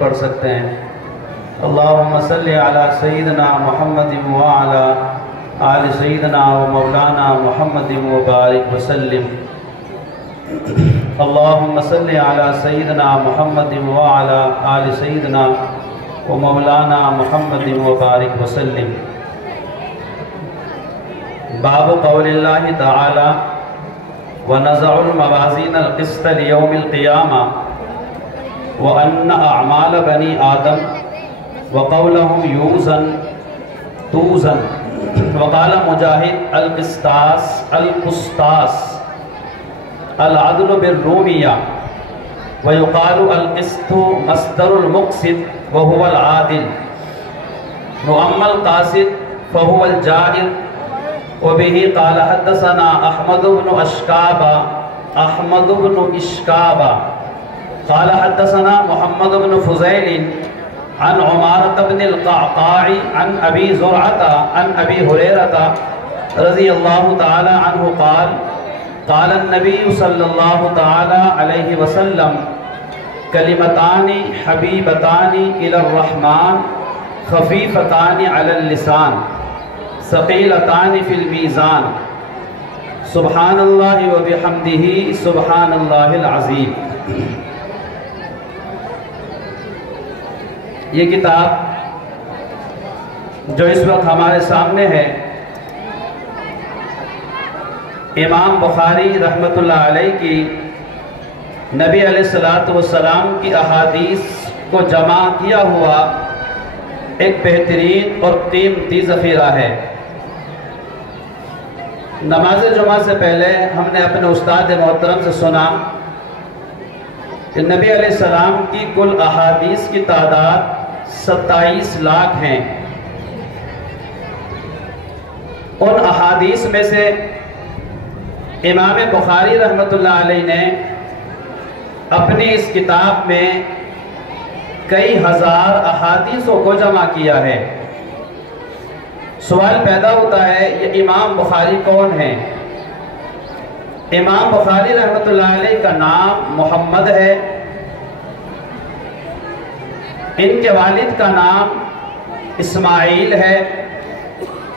پڑھ سکتے ہیں۔ اللہم صلی علی سیدنا محمد وعلی آل سیدنا و مولانا محمد وبارک وسلم۔ اللہم صلی علی سیدنا محمد وعلی آل سیدنا و مولانا محمد وبارک وسلم۔ باب قول اللہ تعالی وَنَزَعُ الْمَوَازِينَ الْقِسْطَ لِيَوْمِ الْقِيَامَةِ وَأَنَّ أَعْمَالَ بَنِي آدَمَ وَقَوْلَهُمْ يُوزَنْ تُوزَنْ۔ وقال مجاہد القسطاس العدل بالرومیہ ويقال القسط مصدر المقسط وهو العادل وأما القاسط فهو الجائر۔ وبه قال حدثنا أحمد بن إشكاب قال حدثنا محمد بن فضيل عن عمارة بن القعقاع عن أبي زرعة عن أبي هريرة رضي الله تعالى عنه قال قال النبي صلى الله تعالى عليه وسلم كلمتان حبيبتان إلى الرحمن خفيفتان على اللسان ثقيلتان في الميزان سبحان اللہ وبحمدہ سبحان اللہ العظیم۔ یہ کتاب جو اس وقت ہمارے سامنے ہے امام بخاری رحمۃ اللہ علیہ کی نبی علیہ السلام کی احادیث کو جمع کیا ہوا ایک بہترین اور قیمتی ذخیرہ ہے۔ نماز جمعہ سے پہلے ہم نے اپنے استاد محترم سے سنا کہ نبی علیہ السلام کی کل احادیث کی تعداد 27 لاکھ ہیں۔ ان احادیث میں سے امام بخاری رحمۃ اللہ علیہ نے اپنی اس کتاب میں کئی ہزار احادیثوں کو جمع کیا ہے۔ سوال پیدا ہوتا ہے یہ امام بخاری کون ہیں؟ امام بخاری رحمۃ اللہ علیہ کا نام محمد ہے، ان کے والد کا نام اسماعیل ہے،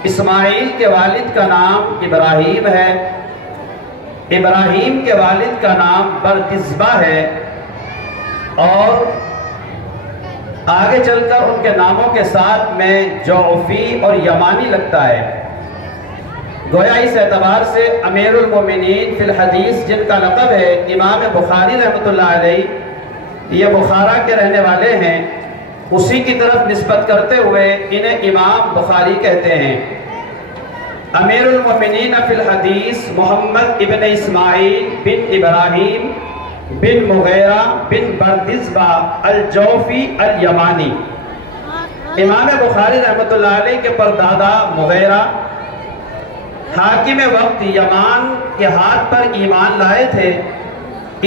اسماعیل کے والد کا نام ابراہیم ہے، ابراہیم کے والد کا نام برکزبہ ہے، اور آگے چل کر ان کے ناموں کے ساتھ میں جعفی اور یمانی لگتا ہے۔ گویا اس اعتبار سے امیر المومنین فی الحدیث جن کا لقب ہے امام بخاری رحمۃ اللہ علیہ، یہ بخارا کے رہنے والے ہیں، اسی کی طرف نسبت کرتے ہوئے انہیں امام بخاری کہتے ہیں۔ امیر المومنین فی الحدیث محمد ابن اسماعیل بن ابراہیم بن مغیرہ بن بردزبہ الجوفی الیمانی۔ امام بخاری رحمۃ اللہ علیہ کے پردادا مغیرہ حاکم وقت یمان کے ہاتھ پر ایمان لائے تھے،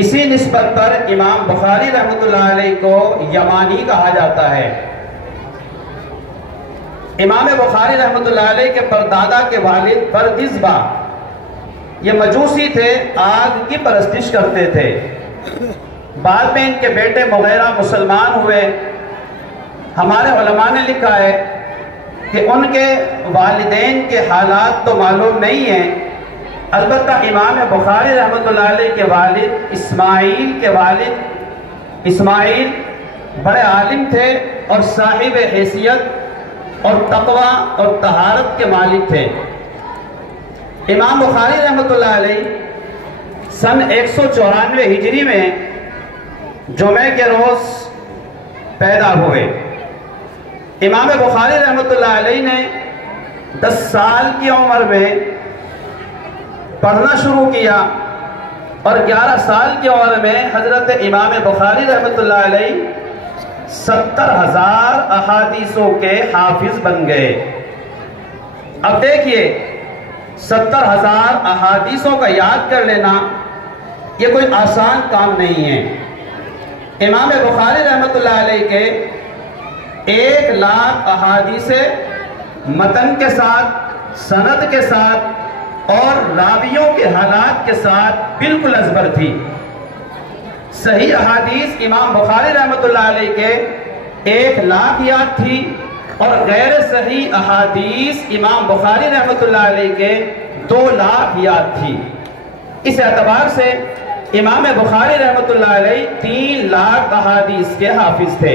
اسی نسبت پر امام بخاری رحمۃ اللہ علیہ کو یمانی کہا جاتا ہے۔ امام بخاری رحمۃ اللہ علیہ کے پردادا کے والد بردزبہ یہ مجوسی تھے، آگ کی پرستش کرتے تھے۔ بعد میں ان کے بیٹے مغیرہ مسلمان ہوئے۔ ہمارے علماء نے لکھا ہے کہ ان کے والدین کے حالات تو معلوم نہیں ہیں، البتہ امام بخاری رحمۃ اللہ علیہ کے والد اسماعیل بڑے عالم تھے اور صاحب حیثیت اور تقوی اور طہارت کے مالک تھے۔ امام بخاری رحمۃ اللہ علیہ سن 194 ہجری میں جمعہ کے روز پیدا ہوئے۔ امام بخاری رحمۃ اللہ علیہ نے 10 سال کی عمر میں پڑھنا شروع کیا اور 11 سال کی عمر میں حضرت امام بخاری رحمۃ اللہ علیہ 70,000 احادیثوں کے حافظ بن گئے۔ اب دیکھیے 70,000 احادیثوں کا یاد کر لینا یہ کوئی آسان کام نہیں ہے۔ امام بخاری رحمۃ اللہ علیہ کے 1 لاکھ احادیث متن کے ساتھ، سند کے ساتھ اور راویوں کے حالات کے ساتھ بالکل ازبر تھی۔ صحیح احادیث امام بخاری رحمۃ اللہ علیہ کے 1,00,000 یاد تھی، اور غیر صحیح احادیث امام بخاری رحمۃ اللہ علیہ کے 2,00,000 یاد تھی۔ اس اعتبار سے امام بخاری رحمۃ اللہ علیہ 3,00,000 احادیث کے حافظ تھے۔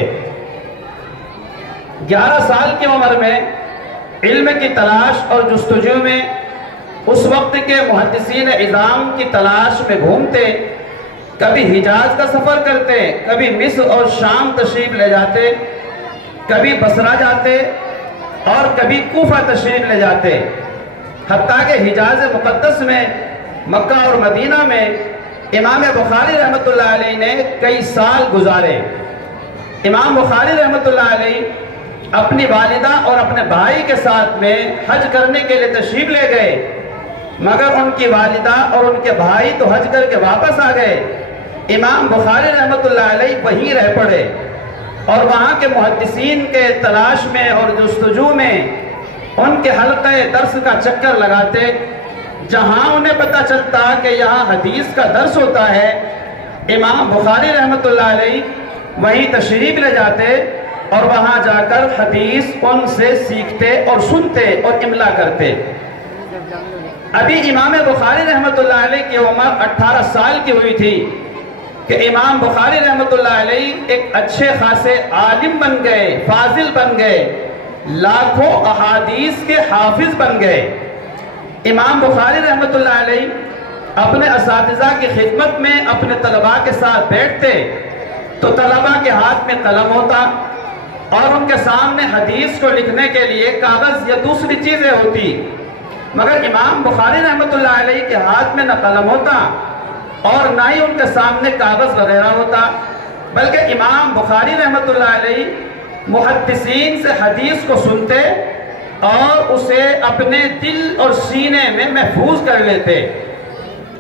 11 سال کی عمر میں علم کی تلاش اور جستجو میں اس وقت کے محدثین عظام کی تلاش میں گھومتے، کبھی حجاز کا سفر کرتے، کبھی مصر اور شام تشریف لے جاتے، کبھی بصرہ جاتے اور کبھی کوفہ تشریف لے جاتے، حتیٰ کہ حجاز مقدس میں مکہ اور مدینہ میں امام بخاری رحمۃ اللہ علیہ نے کئی سال گزارے۔ امام بخاری رحمۃ اللہ علیہ اپنی والدہ اور اپنے بھائی کے ساتھ میں حج کرنے کے لیے تشریف لے گئے، مگر ان کی والدہ اور ان کے بھائی تو حج کر کے واپس آ گئے۔ امام بخاری رحمۃ اللہ علیہ وہیں رہ پڑے اور وہاں کے محدثین کے تلاش میں اور جستجو میں ان کے حلقہ درس کا چکر لگاتے، جہاں انہیں پتہ چلتا کہ یہاں حدیث کا درس ہوتا ہے، امام بخاری رحمۃ اللہ علیہ وہیں تشریف لے جاتے اور وہاں جا کر حدیث ان سے سیکھتے اور سنتے اور املا کرتے۔ ابھی امام بخاری رحمۃ اللہ علیہ کی عمر 18 سال کی ہوئی تھی کہ امام بخاری رحمۃ اللہ علیہ ایک اچھے خاصے عالم بن گئے، فاضل بن گئے، لاکھوں احادیث کے حافظ بن گئے۔ امام بخاری رحمۃ اللہ علیہ اپنے اساتذہ کی خدمت میں اپنے طلباء کے ساتھ بیٹھتے تو طلباء کے ہاتھ میں قلم ہوتا اور ان کے سامنے حدیث کو لکھنے کے لیے کاغذ یا دوسری چیزیں ہوتی، مگر امام بخاری رحمۃ اللہ علیہ کے ہاتھ میں نہ قلم ہوتا اور نہ ہی ان کے سامنے کاغذ وغیرہ ہوتا، بلکہ امام بخاری رحمۃ اللہ علیہ محدثین سے حدیث کو سنتے اور اسے اپنے دل اور سینے میں محفوظ کر لیتے۔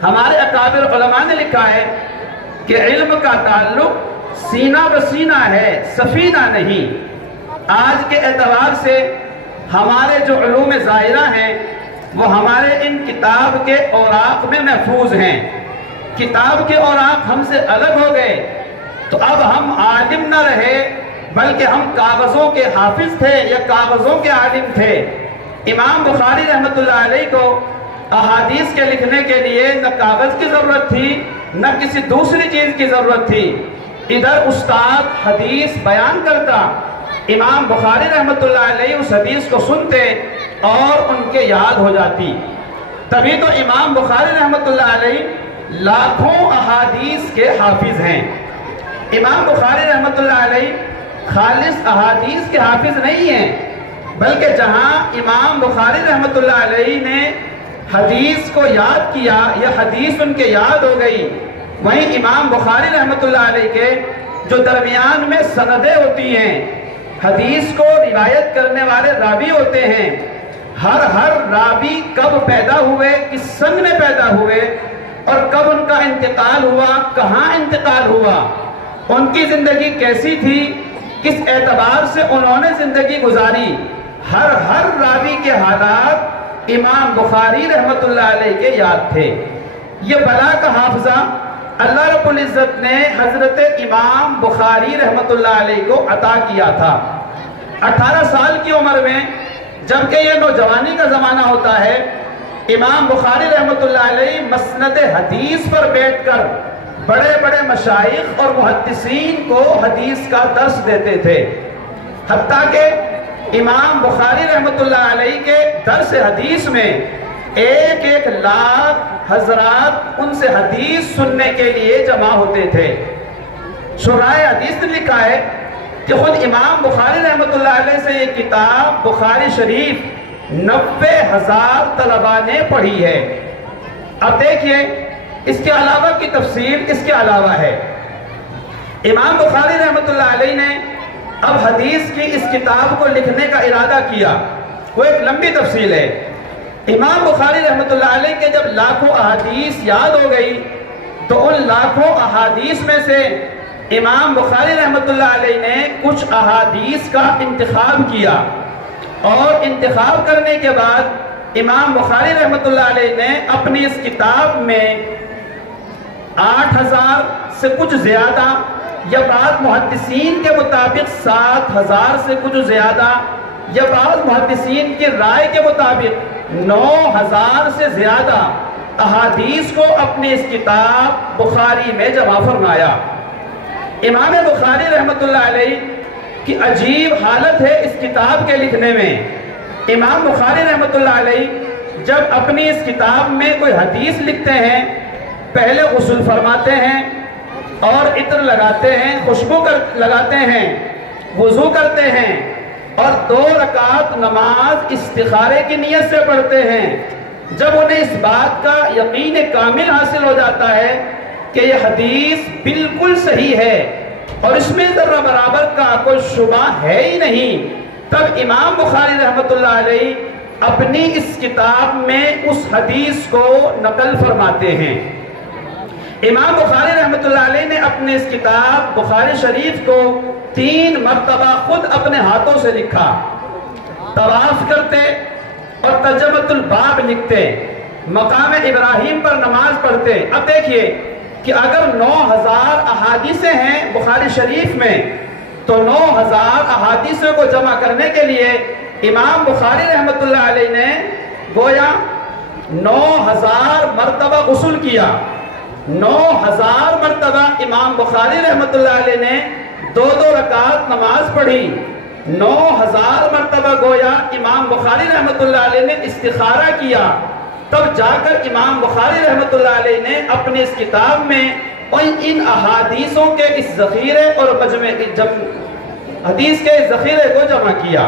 ہمارے اکابر علماء نے لکھا ہے کہ علم کا تعلق سینہ بسینہ ہے، سفینہ نہیں۔ آج کے اعتبار سے ہمارے جو علوم ظاہرہ ہیں وہ ہمارے ان کتاب کے اوراق میں محفوظ ہیں۔ کتاب کے اوراق ہم سے الگ ہو گئے تو اب ہم عالم نہ رہے بلکہ ہم کاغذوں کے حافظ تھے یا کاغذوں کے عالم تھے۔ امام بخاری رحمۃ اللہ علیہ کو احادیث کے لکھنے کے لیے نہ کاغذ کی ضرورت تھی نہ کسی دوسری چیز کی ضرورت تھی۔ ادھر استاد حدیث بیان کرتا، امام بخاری رحمۃ اللہ علیہ اس حدیث کو سنتے اور ان کے یاد ہو جاتی۔ تبھی تو امام بخاری رحمۃ اللہ علیہ لاکھوں احادیث کے حافظ ہیں۔ امام بخاری رحمۃ اللہ علیہ خالص احادیث کے حافظ نہیں ہیں، بلکہ جہاں امام بخاری رحمۃ اللہ علیہ نے حدیث کو یاد کیا یا حدیث ان کے یاد ہو گئی، وہیں امام بخاری رحمۃ اللہ علیہ کے جو درمیان میں سندیں ہوتی ہیں، حدیث کو روایت کرنے والے راوی ہوتے ہیں، ہر راوی کب پیدا ہوئے، کس سن میں پیدا ہوئے اور کب ان کا انتقال ہوا، کہاں انتقال ہوا، ان کی زندگی کیسی تھی، کس اعتبار سے انہوں نے زندگی گزاری، ہر راوی کے حالات امام بخاری رحمۃ اللہ علیہ کے یاد تھے۔ یہ بلا کا حافظہ اللہ رب العزت نے حضرت امام بخاری رحمۃ اللہ علیہ کو عطا کیا تھا۔ 18 سال کی عمر میں جبکہ یہ نوجوانی کا زمانہ ہوتا ہے، امام بخاری رحمۃ اللہ علیہ مسند حدیث پر بیٹھ کر بڑے بڑے مشائخ اور محدثین کو حدیث کا درس دیتے تھے، حتیٰ کہ امام بخاری رحمۃ اللہ علیہ کے درس حدیث میں 1,00,000 حضرات ان سے حدیث سننے کے لیے جمع ہوتے تھے۔ شرح حدیث نے لکھا ہے کہ خود امام بخاری رحمۃ اللہ علیہ سے یہ کتاب بخاری شریف 90,000 طلباء نے پڑھی ہے۔ اب دیکھیے اس کے علاوہ کی تفصیل اس کے علاوہ ہے۔ امام بخاری رحمۃ اللہ علیہ نے اب حدیث کی اس کتاب کو لکھنے کا ارادہ کیا، وہ ایک لمبی تفصیل ہے۔ امام بخاری رحمۃ اللہ علیہ کے جب لاکھوں احادیث یاد ہو گئی تو ان لاکھوں احادیث میں سے امام بخاری رحمۃ اللہ علیہ نے کچھ احادیث کا انتخاب کیا، اور انتخاب کرنے کے بعد امام بخاری رحمۃ اللہ علیہ نے اپنی اس کتاب میں 8,000 سے کچھ زیادہ، یا بعض محدثین کے مطابق 7,000 سے کچھ زیادہ، یا بعض محدثین کی رائے کے مطابق 9,000 سے زیادہ احادیث کو اپنی اس کتاب بخاری میں جمع فرمایا۔ امام بخاری رحمۃ اللہ علیہ کی عجیب حالت ہے اس کتاب کے لکھنے میں۔ امام بخاری رحمۃ اللہ علیہ جب اپنی اس کتاب میں کوئی حدیث لکھتے ہیں، پہلے غسل فرماتے ہیں اور عطر لگاتے ہیں، خوشبو لگاتے ہیں، وضو کرتے ہیں اور 2 رکعت نماز استخارے کی نیت سے پڑھتے ہیں۔ جب انہیں اس بات کا یقین کامل حاصل ہو جاتا ہے کہ یہ حدیث بالکل صحیح ہے اور اس میں ذرہ برابر کا کوئی شبہ ہے ہی نہیں، تب امام بخاری رحمۃ اللہ علیہ اپنی اس کتاب میں اس حدیث کو نقل فرماتے ہیں۔ امام بخاری رحمۃ اللہ علیہ نے اپنے اس کتاب بخاری شریف کو 3 مرتبہ خود اپنے ہاتھوں سے لکھا۔ طواف کرتے اور ترجمۃ الباب لکھتے، مقام ابراہیم پر نماز پڑھتے۔ اب دیکھیے کہ اگر 9,000 احادیثیں ہیں بخاری شریف میں، تو 9,000 احادیثوں کو جمع کرنے کے لیے امام بخاری رحمۃ اللہ علیہ نے گویا 9,000 مرتبہ غسل کیا۔ 9,000 مرتبہ امام بخاری رحمۃ اللہ علیہ نے 2 رکعت نماز پڑھی۔ 9,000 مرتبہ گویا امام بخاری رحمۃ اللہ علیہ نے استخارہ کیا، تب جا کر امام بخاری رحمۃ اللہ علیہ نے اپنی اس کتاب میں ان احادیثوں کے اس ذخیرے اور حدیث کے اس ذخیرے کو جمع کیا۔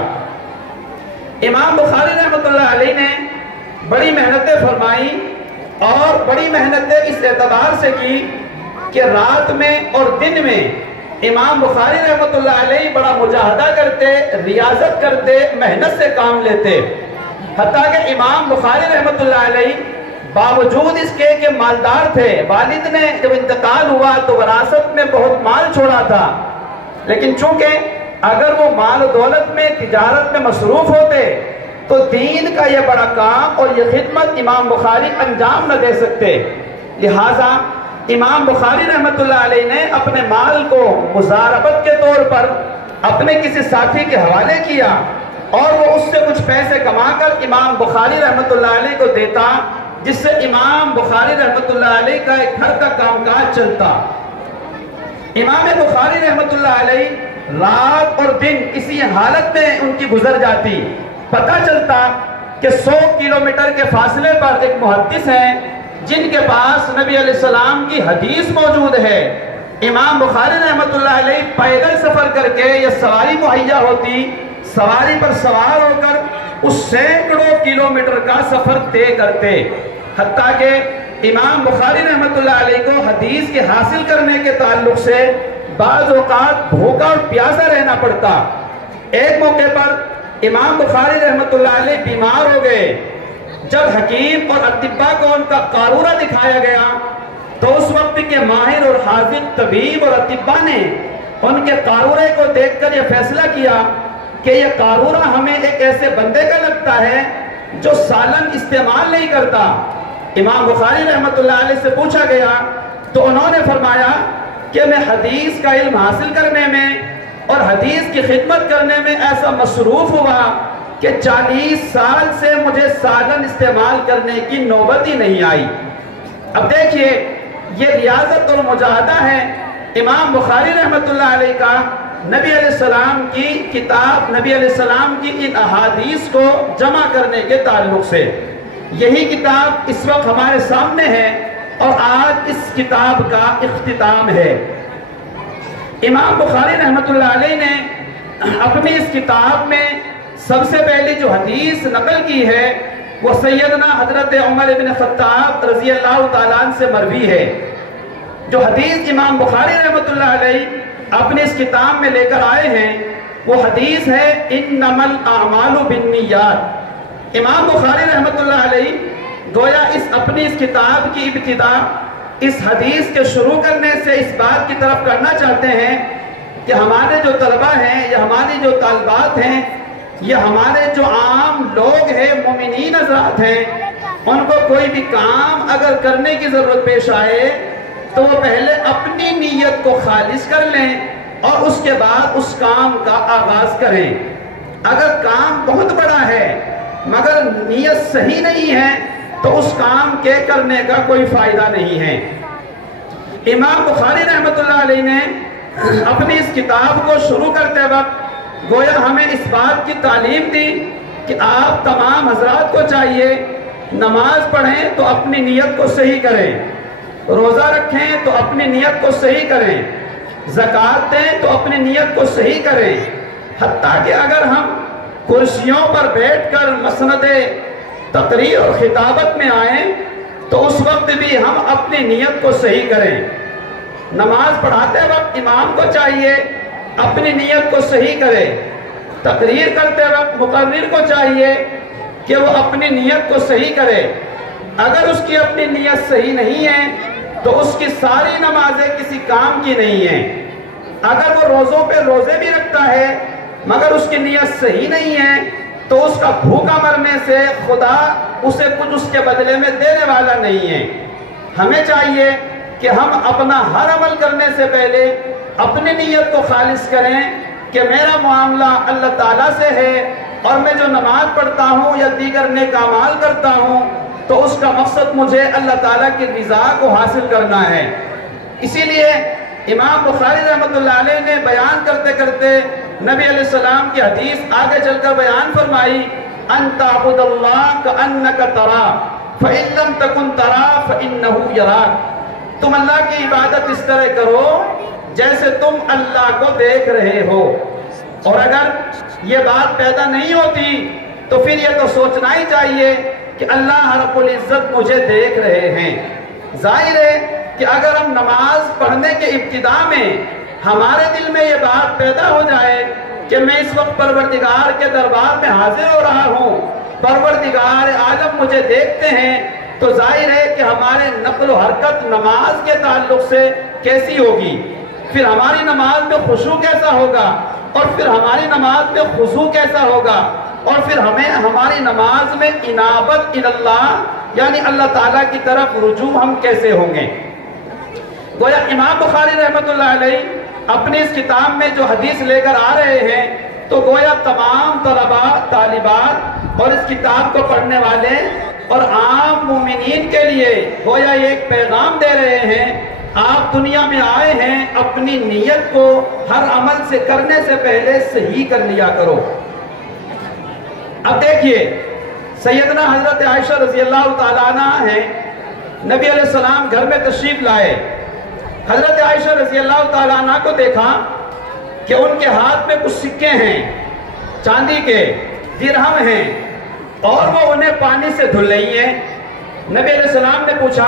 امام بخاری رحمۃ اللہ علیہ نے بڑی محنتیں فرمائی اور بڑی محنتیں اس اعتبار سے کی کہ رات میں اور دن میں امام بخاری رحمۃ اللہ علیہ بڑا مجاہدہ کرتے، ریاضت کرتے، محنت سے کام لیتے، حتیٰ کہ امام بخاری رحمۃ اللہ علیہ باوجود اس کے کہ مالدار تھے، والد نے جب انتقال ہوا تو وراثت میں بہت مال چھوڑا تھا، لیکن چونکہ اگر وہ مال و دولت میں تجارت میں مصروف ہوتے تو دین کا یہ بڑا کام اور یہ خدمت امام بخاری انجام نہ دے سکتے، لہٰذا امام بخاری رحمۃ اللہ علیہ نے اپنے مال کو مزاربت کے طور پر اپنے کسی ساتھی کے حوالے کیا اور وہ اس سے کچھ پیسے کما کر امام بخاری رحمۃ اللہ علیہ کو دیتا، جس سے امام بخاری رحمۃ اللہ علیہ کا ایک گھر کا کام کاج چلتا۔ امام بخاری رحمۃ اللہ علیہ رات اور دن اسی حالت میں ان کی گزر جاتی۔ پتہ چلتا کہ 100 کلومیٹر کے فاصلے پر ایک محدث ہیں جن کے پاس نبی علیہ السلام کی حدیث موجود ہے۔ امام بخاری رحمۃ اللہ علیہ پیدل سفر کر کے یا سواری مہیا ہوتی، سواری پر سوار ہو کر اس سینکڑوں کلومیٹر کا سفر طے کرتے، حتیٰ کہ امام بخاری رحمۃ اللہ علیہ کو حدیث کے حاصل کرنے کے تعلق سے بعض اوقات بھوکا اور پیاسا رہنا پڑتا۔ ایک موقع پر امام بخاری رحمۃ اللہ علیہ بیمار ہو گئے۔ جب حکیم اور اطباء کو ان کا قارورہ دکھایا گیا تو اس وقت کے ماہر اور حاذق طبیب اور اطباء نے ان کے قارورے کو دیکھ کر یہ فیصلہ کیا کہ یہ قارورہ ہمیں ایک ایسے بندے کا لگتا ہے جو سالن استعمال نہیں کرتا۔ امام بخاری رحمۃ اللہ علیہ سے پوچھا گیا تو انہوں نے فرمایا کہ میں حدیث کا علم حاصل کرنے میں اور حدیث کی خدمت کرنے میں ایسا مصروف ہوا کہ 40 سال سے مجھے سالن استعمال کرنے کی نوبت ہی نہیں آئی۔ اب دیکھیے یہ ریاضت اور مجاہدہ ہے امام بخاری رحمۃ اللہ علیہ کا نبی علیہ السلام کی کتاب، نبی علیہ السلام کی ان احادیث کو جمع کرنے کے تعلق سے۔ یہی کتاب اس وقت ہمارے سامنے ہے اور آج اس کتاب کا اختتام ہے۔ امام بخاری رحمۃ اللہ علیہ نے اپنی اس کتاب میں سب سے پہلی جو حدیث نقل کی ہے وہ سیدنا حضرت عمر بن خطاب رضی اللہ تعالیٰ عنہ سے مروی ہے۔ جو حدیث امام بخاری رحمۃ اللہ علیہ اپنے اس کتاب میں لے کر آئے ہیں وہ حدیث ہے انما الاعمال بالنیات۔ امام بخاری رحمۃ اللہ علیہ گویا اپنی اس کتاب کی ابتدا اس حدیث کے شروع کرنے سے اس بات کی طرف کرنا چاہتے ہیں کہ ہمارے جو طلبہ ہیں یا ہماری جو طالبات ہیں یا ہمارے جو عام لوگ ہیں، مومنین حضرات ہیں، ان کو کوئی بھی کام اگر کرنے کی ضرورت پیش آئے تو وہ پہلے اپنی نیت کو خالص کر لیں اور اس کے بعد اس کام کا آغاز کریں۔ اگر کام بہت بڑا ہے مگر نیت صحیح نہیں ہے تو اس کام کے کرنے کا کوئی فائدہ نہیں ہے۔ امام بخاری رحمۃ اللہ علیہ نے اپنی اس کتاب کو شروع کرتے وقت گویا ہمیں اس بات کی تعلیم دی کہ آپ تمام حضرات کو چاہیے نماز پڑھیں تو اپنی نیت کو صحیح کریں، روزہ رکھیں تو اپنی نیت کو صحیح کریں، زکوٰۃ دیں تو اپنی نیت کو صحیح کریں، حتیٰ کہ اگر ہم کرسیوں پر بیٹھ کر مسند تقریر اور خطابت میں آئیں تو اس وقت بھی ہم اپنی نیت کو صحیح کریں۔ نماز پڑھاتے وقت امام کو چاہیے اپنی نیت کو صحیح کرے، تقریر کرتے وقت مقرر کو چاہیے کہ وہ اپنی نیت کو صحیح کرے۔ اگر اس کی اپنی نیت صحیح نہیں ہے تو اس کی ساری نمازیں کسی کام کی نہیں ہیں۔ اگر وہ روزوں پہ روزے بھی رکھتا ہے مگر اس کی نیت صحیح نہیں ہے تو اس کا بھوکا مرنے سے خدا اسے کچھ اس کے بدلے میں دینے والا نہیں ہے۔ ہمیں چاہیے کہ ہم اپنا ہر عمل کرنے سے پہلے اپنی نیت کو خالص کریں کہ میرا معاملہ اللہ تعالیٰ سے ہے اور میں جو نماز پڑھتا ہوں یا دیگر نیک اعمال کرتا ہوں تو اس کا مقصد مجھے اللہ تعالیٰ کی رضا کو حاصل کرنا ہے۔ اسی لیے امام بخاری رحمۃ اللہ علیہ نے بیان کرتے کرتے نبی علیہ السلام کی حدیث آگے چل کر بیان فرمائی، ان تعبد اللہ کأنک تراہ فإن لم تکن تراہ فإنہ یراک۔ تم اللہ کی عبادت اس طرح کرو جیسے تم اللہ کو دیکھ رہے ہو۔ اور اگر یہ بات پیدا نہیں ہوتی تو پھر یہ تو سوچنا ہی چاہیے کہ اللہ رب العزت مجھے دیکھ رہے ہیں۔ ظاہر ہے کہ اگر ہم نماز پڑھنے کے ابتدا میں ہمارے دل میں یہ بات پیدا ہو جائے کہ میں اس وقت پروردگار کے دربار میں حاضر ہو رہا ہوں، پروردگار عالم مجھے دیکھتے ہیں، تو ظاہر ہے کہ ہمارے نقل و حرکت نماز کے تعلق سے کیسی ہوگی، پھر ہماری نماز میں خشوع کیسا ہوگا، اور پھر ہماری نماز میں خضوع کیسا ہوگا، اور پھر ہماری نماز میں انابت اللہ یعنی اللہ تعالیٰ کی طرف رجوع ہم کیسے ہوں گے۔ گویا امام بخاری رحمۃ اللہ علیہ اپنی اس کتاب میں جو حدیث لے کر آ رہے ہیں تو گویا تمام طلباء طالبات اور اس کتاب کو پڑھنے والے اور عام مومنین کے لیے گویا یہ ایک پیغام دے رہے ہیں، آپ دنیا میں آئے ہیں اپنی نیت کو ہر عمل سے کرنے سے پہلے صحیح کر لیا کرو۔ اب دیکھیے سیدنا حضرت عائشہ رضی اللہ تعالیٰ عنہ ہیں، نبی علیہ السلام گھر میں تشریف لائے، حضرت عائشہ رضی اللہ تعالیٰ عنہ کو دیکھا کہ ان کے ہاتھ میں کچھ سکے ہیں، چاندی کے درہم ہیں، اور وہ انہیں پانی سے دھل رہی ہیں۔ نبی علیہ السلام نے پوچھا،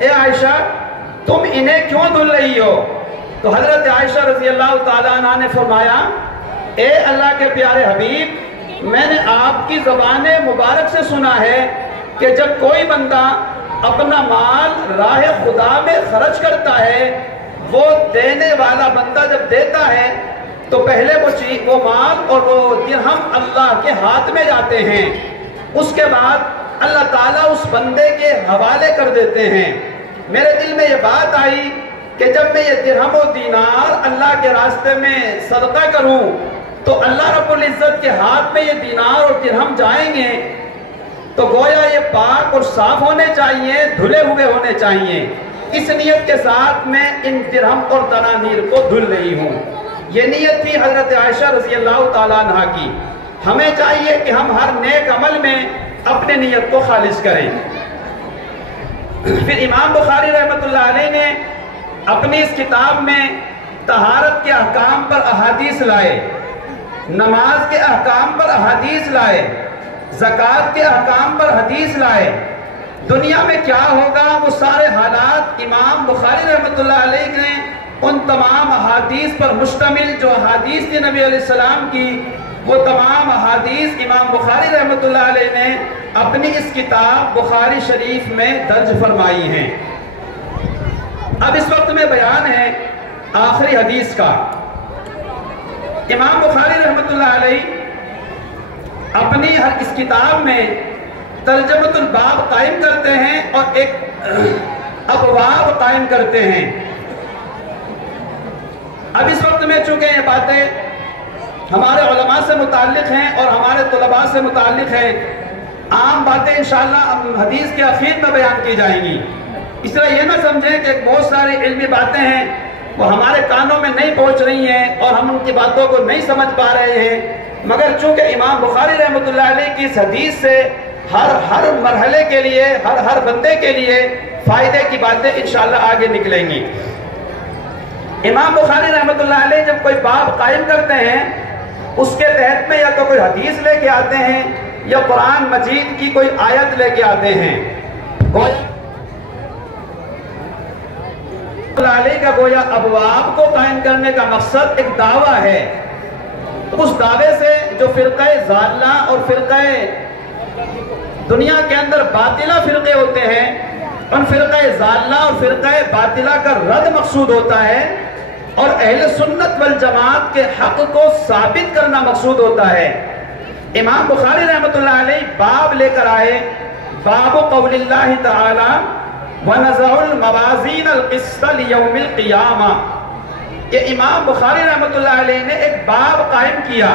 اے عائشہ تم انہیں کیوں دھل رہی ہو؟ تو حضرت عائشہ رضی اللہ تعالیٰ عنہ نے فرمایا، اے اللہ کے پیارے حبیب، میں نے آپ کی زبان مبارک سے سنا ہے کہ جب کوئی بندہ اپنا مال راہ خدا میں خرچ کرتا ہے، وہ دینے والا بندہ جب دیتا ہے تو پہلے وہ مال اور وہ درہم اللہ کے ہاتھ میں جاتے ہیں، اس کے بعد اللہ تعالیٰ اس بندے کے حوالے کر دیتے ہیں۔ میرے دل میں یہ بات آئی کہ جب میں یہ درہم و دینار اللہ کے راستے میں صدقہ کروں تو اللہ رب العزت کے ہاتھ میں یہ دینار اور درہم جائیں گے تو گویا یہ پاک اور صاف ہونے چاہیے، دھلے ہوئے ہونے چاہیے۔ اس نیت کے ساتھ میں ان درہم اور دنانیر کو دھل رہی ہوں۔ یہ نیت تھی حضرت عائشہ رضی اللہ تعالیٰ عنہ کی۔ ہمیں چاہیے کہ ہم ہر نیک عمل میں اپنے نیت کو خالص کریں۔ پھر امام بخاری رحمۃ اللہ علیہ نے اپنی اس کتاب میں طہارت کے احکام پر احادیث لائے، نماز کے احکام پر احادیث لائے، زکوٰۃ کے احکام پر حدیث لائے۔ دنیا میں کیا ہوگا وہ سارے حالات امام بخاری رحمۃ اللہ علیہ نے ان تمام احادیث پر مشتمل جو احادیث تھی نبی علیہ السلام کی، وہ تمام احادیث امام بخاری رحمۃ اللہ علیہ نے اپنی اس کتاب بخاری شریف میں درج فرمائی ہیں۔ اب اس وقت میں بیان ہے آخری حدیث کا۔ امام بخاری رحمۃ اللہ علیہ اپنی ہر اس کتاب میں ترجمۃ الباب قائم کرتے ہیں اور ایک ابواب قائم کرتے ہیں۔ اب اس وقت میں چونکہ یہ باتیں ہمارے علماء سے متعلق ہیں اور ہمارے طلباء سے متعلق ہیں، عام باتیں انشاءاللہ حدیث کے اخیر میں بیان کی جائیں گی۔ اس طرح یہ نہ سمجھیں کہ بہت ساری علمی باتیں ہیں وہ ہمارے کانوں میں نہیں پہنچ رہی ہیں اور ہم ان کی باتوں کو نہیں سمجھ پا رہے ہیں، مگر چونکہ امام بخاری رحمۃ اللہ علیہ کی اس حدیث سے ہر مرحلے کے لیے ہر بندے کے لیے فائدے کی باتیں انشاءاللہ آگے نکلیں گی۔ امام بخاری رحمۃ اللہ علیہ جب کوئی باب قائم کرتے ہیں اس کے تحت میں یا تو کوئی حدیث لے کے آتے ہیں یا قرآن مجید کی کوئی آیت لے کے آتے ہیں۔ علیہ کا گویا ابواب کو قائم کرنے کا مقصد ایک دعویٰ ہے۔ اس دعوے سے جو فرقہ ضالہ اور فرقہ دنیا کے اندر باطلہ فرقے ہوتے ہیں، ان فرقہ ضالہ اور فرقہ باطلہ کا رد مقصود ہوتا ہے اور اہل سنت والجماعت کے حق کو ثابت کرنا مقصود ہوتا ہے۔ امام بخاری رحمۃ اللہ علیہ باب لے کر آئے، باب قول اللہ تعالی وَنَزَعُ الْمَوَازِينَ الْقِسْطَ لِيَوْمِ الْقِيَامَةِ کہ امام بخاری رحمۃ اللہ علیہ نے ایک باب قائم کیا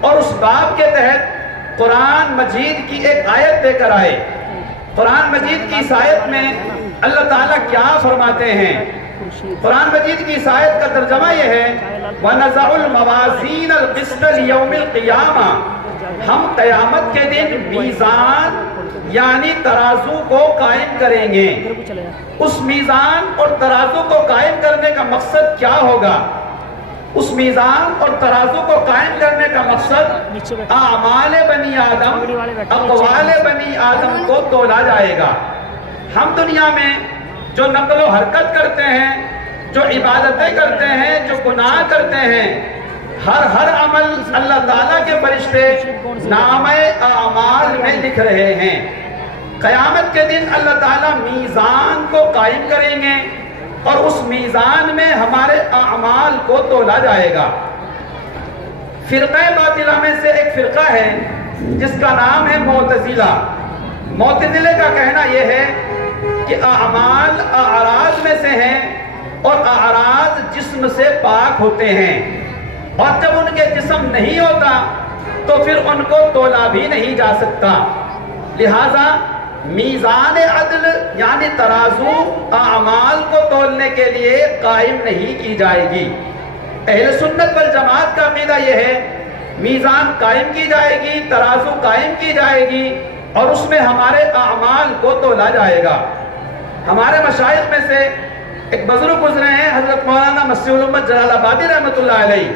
اور اس باب کے تحت قرآن مجید کی ایک آیت لے کر آئے۔ قرآن مجید کی اس آیت میں اللہ تعالیٰ کیا فرماتے ہیں؟ قرآن مجید کی اس آیت کا ترجمہ یہ ہے وَنَزَعُ الْمَوَازِينَ الْقِسْطَ لِيَوْمِ الْقِيَامَةِ ہم قیامت کے دن میزان یعنی ترازو کو قائم کریں گے۔ اس میزان اور ترازو کو قائم کرنے کا مقصد کیا ہوگا؟ اس میزان اور ترازو کو قائم کرنے کا مقصد اعمال بنی آدم، اقوال بنی آدم کو تولا جائے گا۔ ہم دنیا میں جو نقل و حرکت کرتے ہیں، جو عبادتیں کرتے ہیں، جو گناہ کرتے ہیں، ہر عمل اللہ تعالیٰ کے فرشتے نامہ اعمال میں لکھ رہے ہیں۔ قیامت کے دن اللہ تعالیٰ میزان کو قائم کریں گے اور اس میزان میں ہمارے اعمال کو تولا جائے گا۔ فرقہ باطلہ میں سے ایک فرقہ ہے جس کا نام ہے معتزلہ۔ معتزلے کا کہنا یہ ہے کہ اعمال اعراض میں سے ہیں اور اعراض جسم سے پاک ہوتے ہیں، اور جب ان کے جسم نہیں ہوتا تو پھر ان کو تولا بھی نہیں جا سکتا، لہذا میزان عدل یعنی ترازو اعمال کو تولنے کے لیے قائم نہیں کی جائے گی۔ اہل سنت والجماعت کا عقیدہ یہ ہے میزان قائم کی جائے گی، ترازو قائم کی جائے گی اور اس میں ہمارے اعمال کو تولا جائے گا۔ ہمارے مشائخ میں سے ایک بزرگ گزرے ہیں حضرت مولانا مسیح الامت جلال آبادی رحمۃ اللہ علیہ،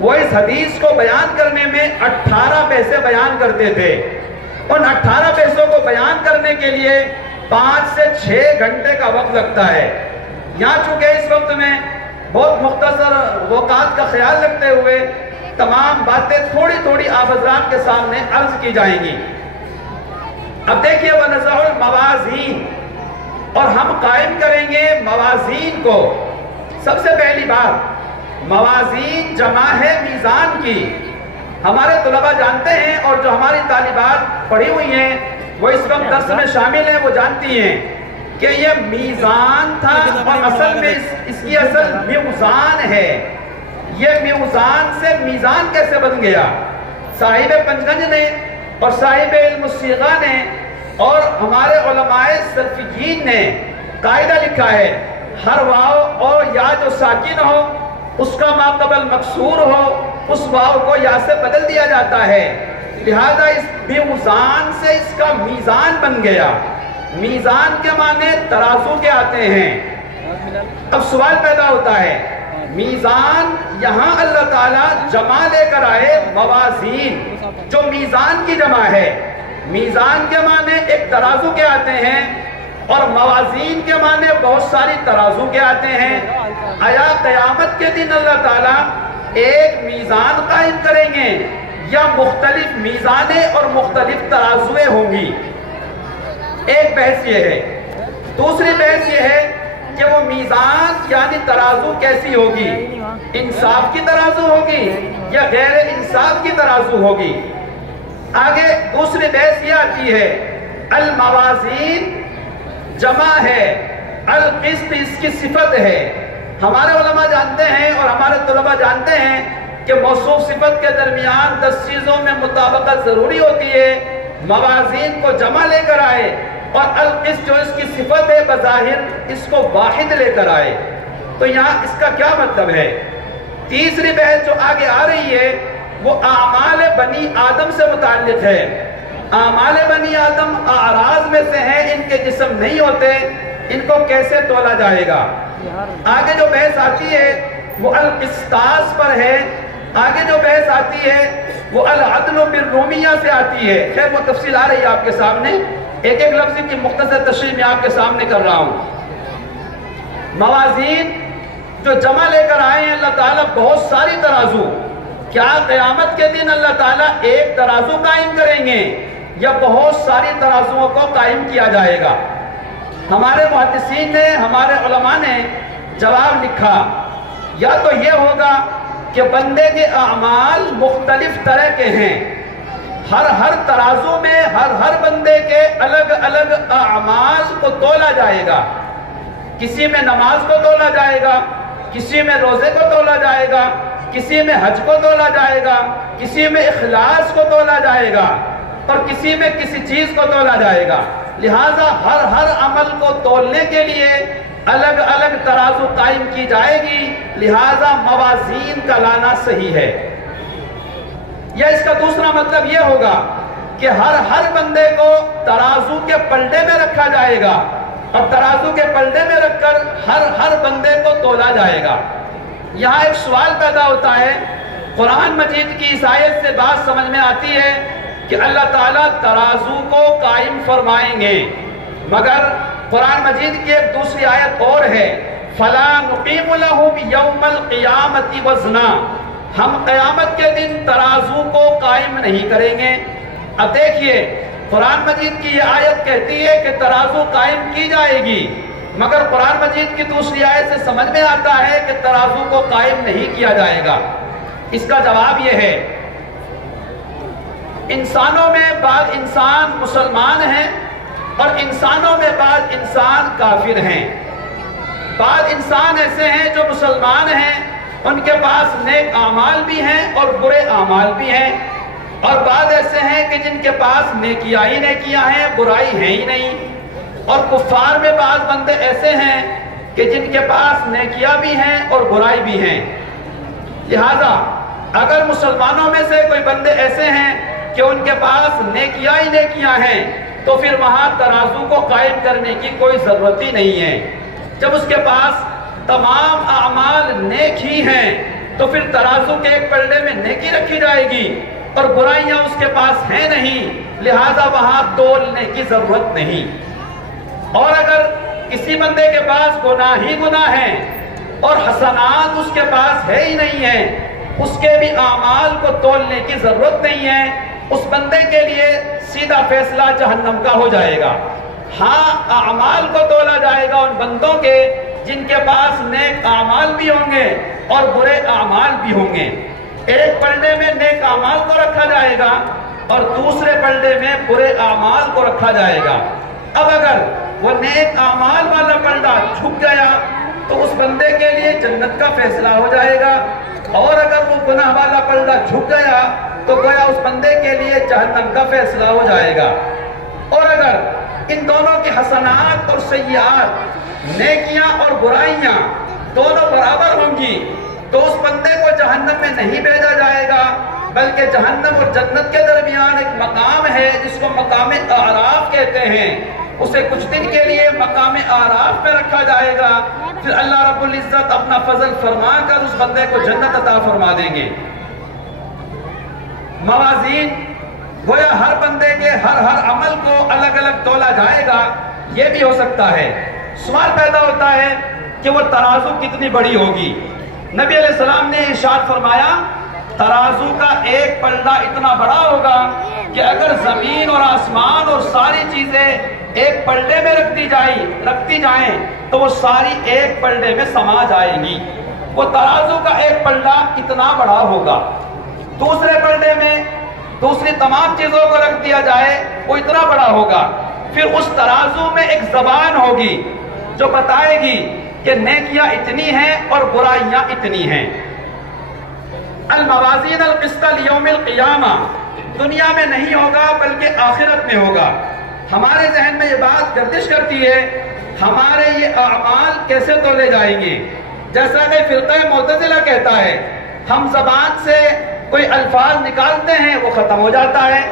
وہ اس حدیث کو بیان کرنے میں 18 پیسے بیان کرتے تھے۔ ان 18 پیسوں کو بیان کرنے کے لیے 5 سے 6 گھنٹے کا وقت لگتا ہے۔ یہاں چونکہ اس وقت میں بہت مختصر اوقات کا خیال رکھتے ہوئے تمام باتیں تھوڑی تھوڑی آپ حضرات کے سامنے عرض کی جائیں گی۔ اب دیکھیے وَنَزَعُ الْمَوَازِينَ اور ہم قائم کریں گے موازین کو۔ سب سے پہلی بات، موازین جمع ہے میزان کی۔ ہمارے طلباء جانتے ہیں اور جو ہماری طالبات پڑھی ہوئی ہیں وہ اس وقت درس میں شامل ہیں، وہ جانتی ہیں کہ یہ میزان تھا اور اصل میں اس کی اصل میوزان ہے۔ یہ میوزان سے میزان کیسے بن گیا؟ صاحب پنجگنج نے اور صاحب علم الصیغہ نے اور ہمارے علماء سلفیین نے قاعدہ لکھا ہے، ہر واو اور یا جو ساکن ہو اس کا ما قبل مکسور ہو اس واو کو یا سے بدل دیا جاتا ہے، لہذا اس میوزان سے اس کا میزان بن گیا۔ میزان کے معنی ترازو کے آتے ہیں۔ اب سوال پیدا ہوتا ہے، میزان یہاں اللہ تعالیٰ جمع لے کر آئے موازین جو میزان کی جمع ہے، میزان کے معنی ایک ترازو کے آتے ہیں اور موازین کے معنی بہت ساری ترازو کے آتے ہیں۔ آیا قیامت کے دن اللہ تعالیٰ ایک میزان قائم کریں گے یا مختلف میزانیں اور مختلف ترازویں ہوں گی؟ ایک بحث یہ ہے۔ دوسری بحث یہ ہے کہ وہ میزان یعنی ترازو کیسی ہوگی؟ انصاف کی ترازو ہوگی یا غیر انصاف کی ترازو ہوگی؟ آگے دوسری بحث یہ آتی ہے، الموازین جمع ہے القسط اس کی صفت ہے. ہمارے علماء جانتے ہیں اور ہمارے طلباء جانتے ہیں کہ موصوف صفت کے درمیان 10 چیزوں میں مطابقت ضروری ہوتی ہے. موازین کو جمع لے کر آئے اور القسط جو اس کی صفت ہے بظاہر اس کو واحد لے کر آئے. تو یہاں اس کا کیا مطلب ہے؟ تیسری بحث جو آگے آ رہی ہے وہ اعمال بنی آدم سے متعلق ہے. اعمال بنی آدم اعراض میں سے ہیں، ان کے جسم نہیں ہوتے، ان کو کیسے تولا جائے گا؟ آگے جو بحث آتی ہے وہ القسطاس پر ہے. آگے جو بحث آتی ہے وہ العدل بالرومیہ سے آتی ہے. خیر وہ تفصیل آ رہی ہے آپ کے سامنے، ایک ایک لفظ کی مختصر تشریح میں آپ کے سامنے کر رہا ہوں. موازین جو جمع لے کر آئے ہیں اللہ تعالیٰ بہت ساری ترازو. کیا قیامت کے دن اللہ تعالیٰ ایک ترازو قائم کریں گے یا بہت ساری ترازوؤں کو قائم کیا جائے گا؟ ہمارے محدثین نے، ہمارے علماء نے جواب لکھا یا تو یہ ہوگا کہ بندے کے اعمال مختلف طرح کے ہیں، ہر ترازو میں ہر بندے کے الگ الگ اعمال کو تولا جائے گا. کسی میں نماز کو تولا جائے گا، کسی میں روزے کو تولا جائے گا، کسی میں حج کو تولا جائے گا، کسی میں اخلاص کو تولا جائے گا اور کسی میں کسی چیز کو تولا جائے گا. لہٰذا ہر عمل کو تولنے کے لیے الگ الگ ترازو قائم کی جائے گی. لہٰذا موازین کا لانا صحیح ہے. یا اس کا دوسرا مطلب یہ ہوگا کہ ہر بندے کو ترازو کے پلڑے میں رکھا جائے گا اور ترازو کے پلڑے میں رکھ کر ہر بندے کو تولا جائے گا. یہاں ایک سوال پیدا ہوتا ہے. قرآن مجید کی اس آیت سے بات سمجھ میں آتی ہے کہ اللہ تعالیٰ ترازو کو قائم فرمائیں گے، مگر قرآن مجید کی ایک دوسری آیت اور ہے فَلَا نُقِيمُ لَهُمْ يَوْمَ الْقِيَامَةِ وَزْنًا. ہم قیامت کے دن ترازو کو قائم نہیں کریں گے. اب دیکھیے قرآن مجید کی یہ آیت کہتی ہے کہ ترازو قائم کی جائے گی، مگر قرآن مجید کی دوسری آیت سے سمجھ میں آتا ہے کہ ترازو کو قائم نہیں کیا جائے گا. اس کا جواب یہ ہے انسانوں میں بعض انسان مسلمان ہیں اور انسانوں میں بعض انسان کافر ہیں. بعض انسان ایسے ہیں جو مسلمان ہیں، ان کے پاس نیک اعمال بھی ہیں اور برے اعمال بھی ہیں، اور بعض ایسے ہیں کہ جن کے پاس نیکیاں ہی نیکیاں ہیں، برائی ہے ہی نہیں. اور کفار میں بعض بندے ایسے ہیں کہ جن کے پاس نیکیاں بھی ہیں اور برائی بھی ہیں. لہذا اگر مسلمانوں میں سے کوئی بندے ایسے ہیں کہ ان کے پاس نیکیاں ہی نیکیاں ہیں تو پھر وہاں ترازو کو قائم کرنے کی کوئی ضرورت ہی نہیں ہے. جب اس کے پاس تمام اعمال نیک ہی ہیں تو پھر ترازو کے ایک پلڑے میں نیکی رکھی جائے گی اور برائیاں اس کے پاس ہیں نہیں، لہذا وہاں تولنے کی ضرورت نہیں. اور اگر کسی بندے کے پاس گناہ ہی گناہ ہیں اور حسنات اس کے پاس ہے ہی نہیں ہیں، اس کے بھی اعمال کو تولنے کی ضرورت نہیں ہے. اس بندے کے لیے سیدھا فیصلہ جہنم کا ہو جائے گا. ہاں اعمال کو تولا جائے گا ان بندوں کے جن کے پاس نیک اعمال بھی ہوں گے اور برے اعمال بھی ہوں گے. ایک پلڑے میں نیک اعمال کو رکھا جائے گا اور دوسرے پلڑے میں برے اعمال کو رکھا جائے گا. اب اگر وہ نیک اعمال والا پلڑا جھک گیا تو اس بندے کے لیے جنت کا فیصلہ ہو جائے گا، اور اگر وہ گناہ والا پلڑا جھک گیا تو گویا اس بندے کے لیے جہنم کا فیصلہ ہو جائے گا. اور اگر ان دونوں کی حسنات اور سیئات، نیکیاں اور برائیاں دونوں برابر ہوں گی تو اس بندے کو جہنم میں نہیں بھیجا جائے گا، بلکہ جہنم اور جنت کے درمیان ایک مقام ہے جس کو مقام اعراف کہتے ہیں. اسے کچھ دن کے لیے مقام اعراف میں رکھا جائے گا، پھر اللہ رب العزت اپنا فضل فرما کر اس بندے کو جنت عطا فرما دیں گے. موازین گویا ہر بندے کے ہر عمل کو الگ الگ تولا جائے گا. یہ بھی ہو سکتا ہے. سوال پیدا ہوتا ہے کہ وہ ترازو کتنی بڑی ہوگی. نبی علیہ السلام نے ارشاد فرمایا ترازو کا ایک پلڑا اتنا بڑا ہوگا کہ اگر زمین اور آسمان اور ساری چیزیں ایک پلڑے میں رکھتی جائیں تو وہ ساری ایک پلڑے میں سما جائیں گی. وہ ترازو کا ایک پلڑا اتنا بڑا ہوگا. دوسرے پلڑے میں دوسری تمام چیزوں کو رکھ دیا جائے وہ اتنا بڑا ہوگا. پھر اس ترازو میں ایک زبان ہوگی جو بتائے گی کہ نیکیاں اتنی ہیں اور برائیاں اتنی ہیں۔ الموازین القسط لیوم القیامہ دنیا میں نہیں ہوگا بلکہ آخرت میں ہوگا۔ ہمارے ذہن میں یہ بات گردش کرتی ہے ہمارے یہ اعمال کیسے تولے جائیں گے؟ جیسا کہ فرقہ معتزلہ کہتا ہے ہم زبان سے کوئی الفاظ نکالتے ہیں وہ ختم ہو جاتا ہے،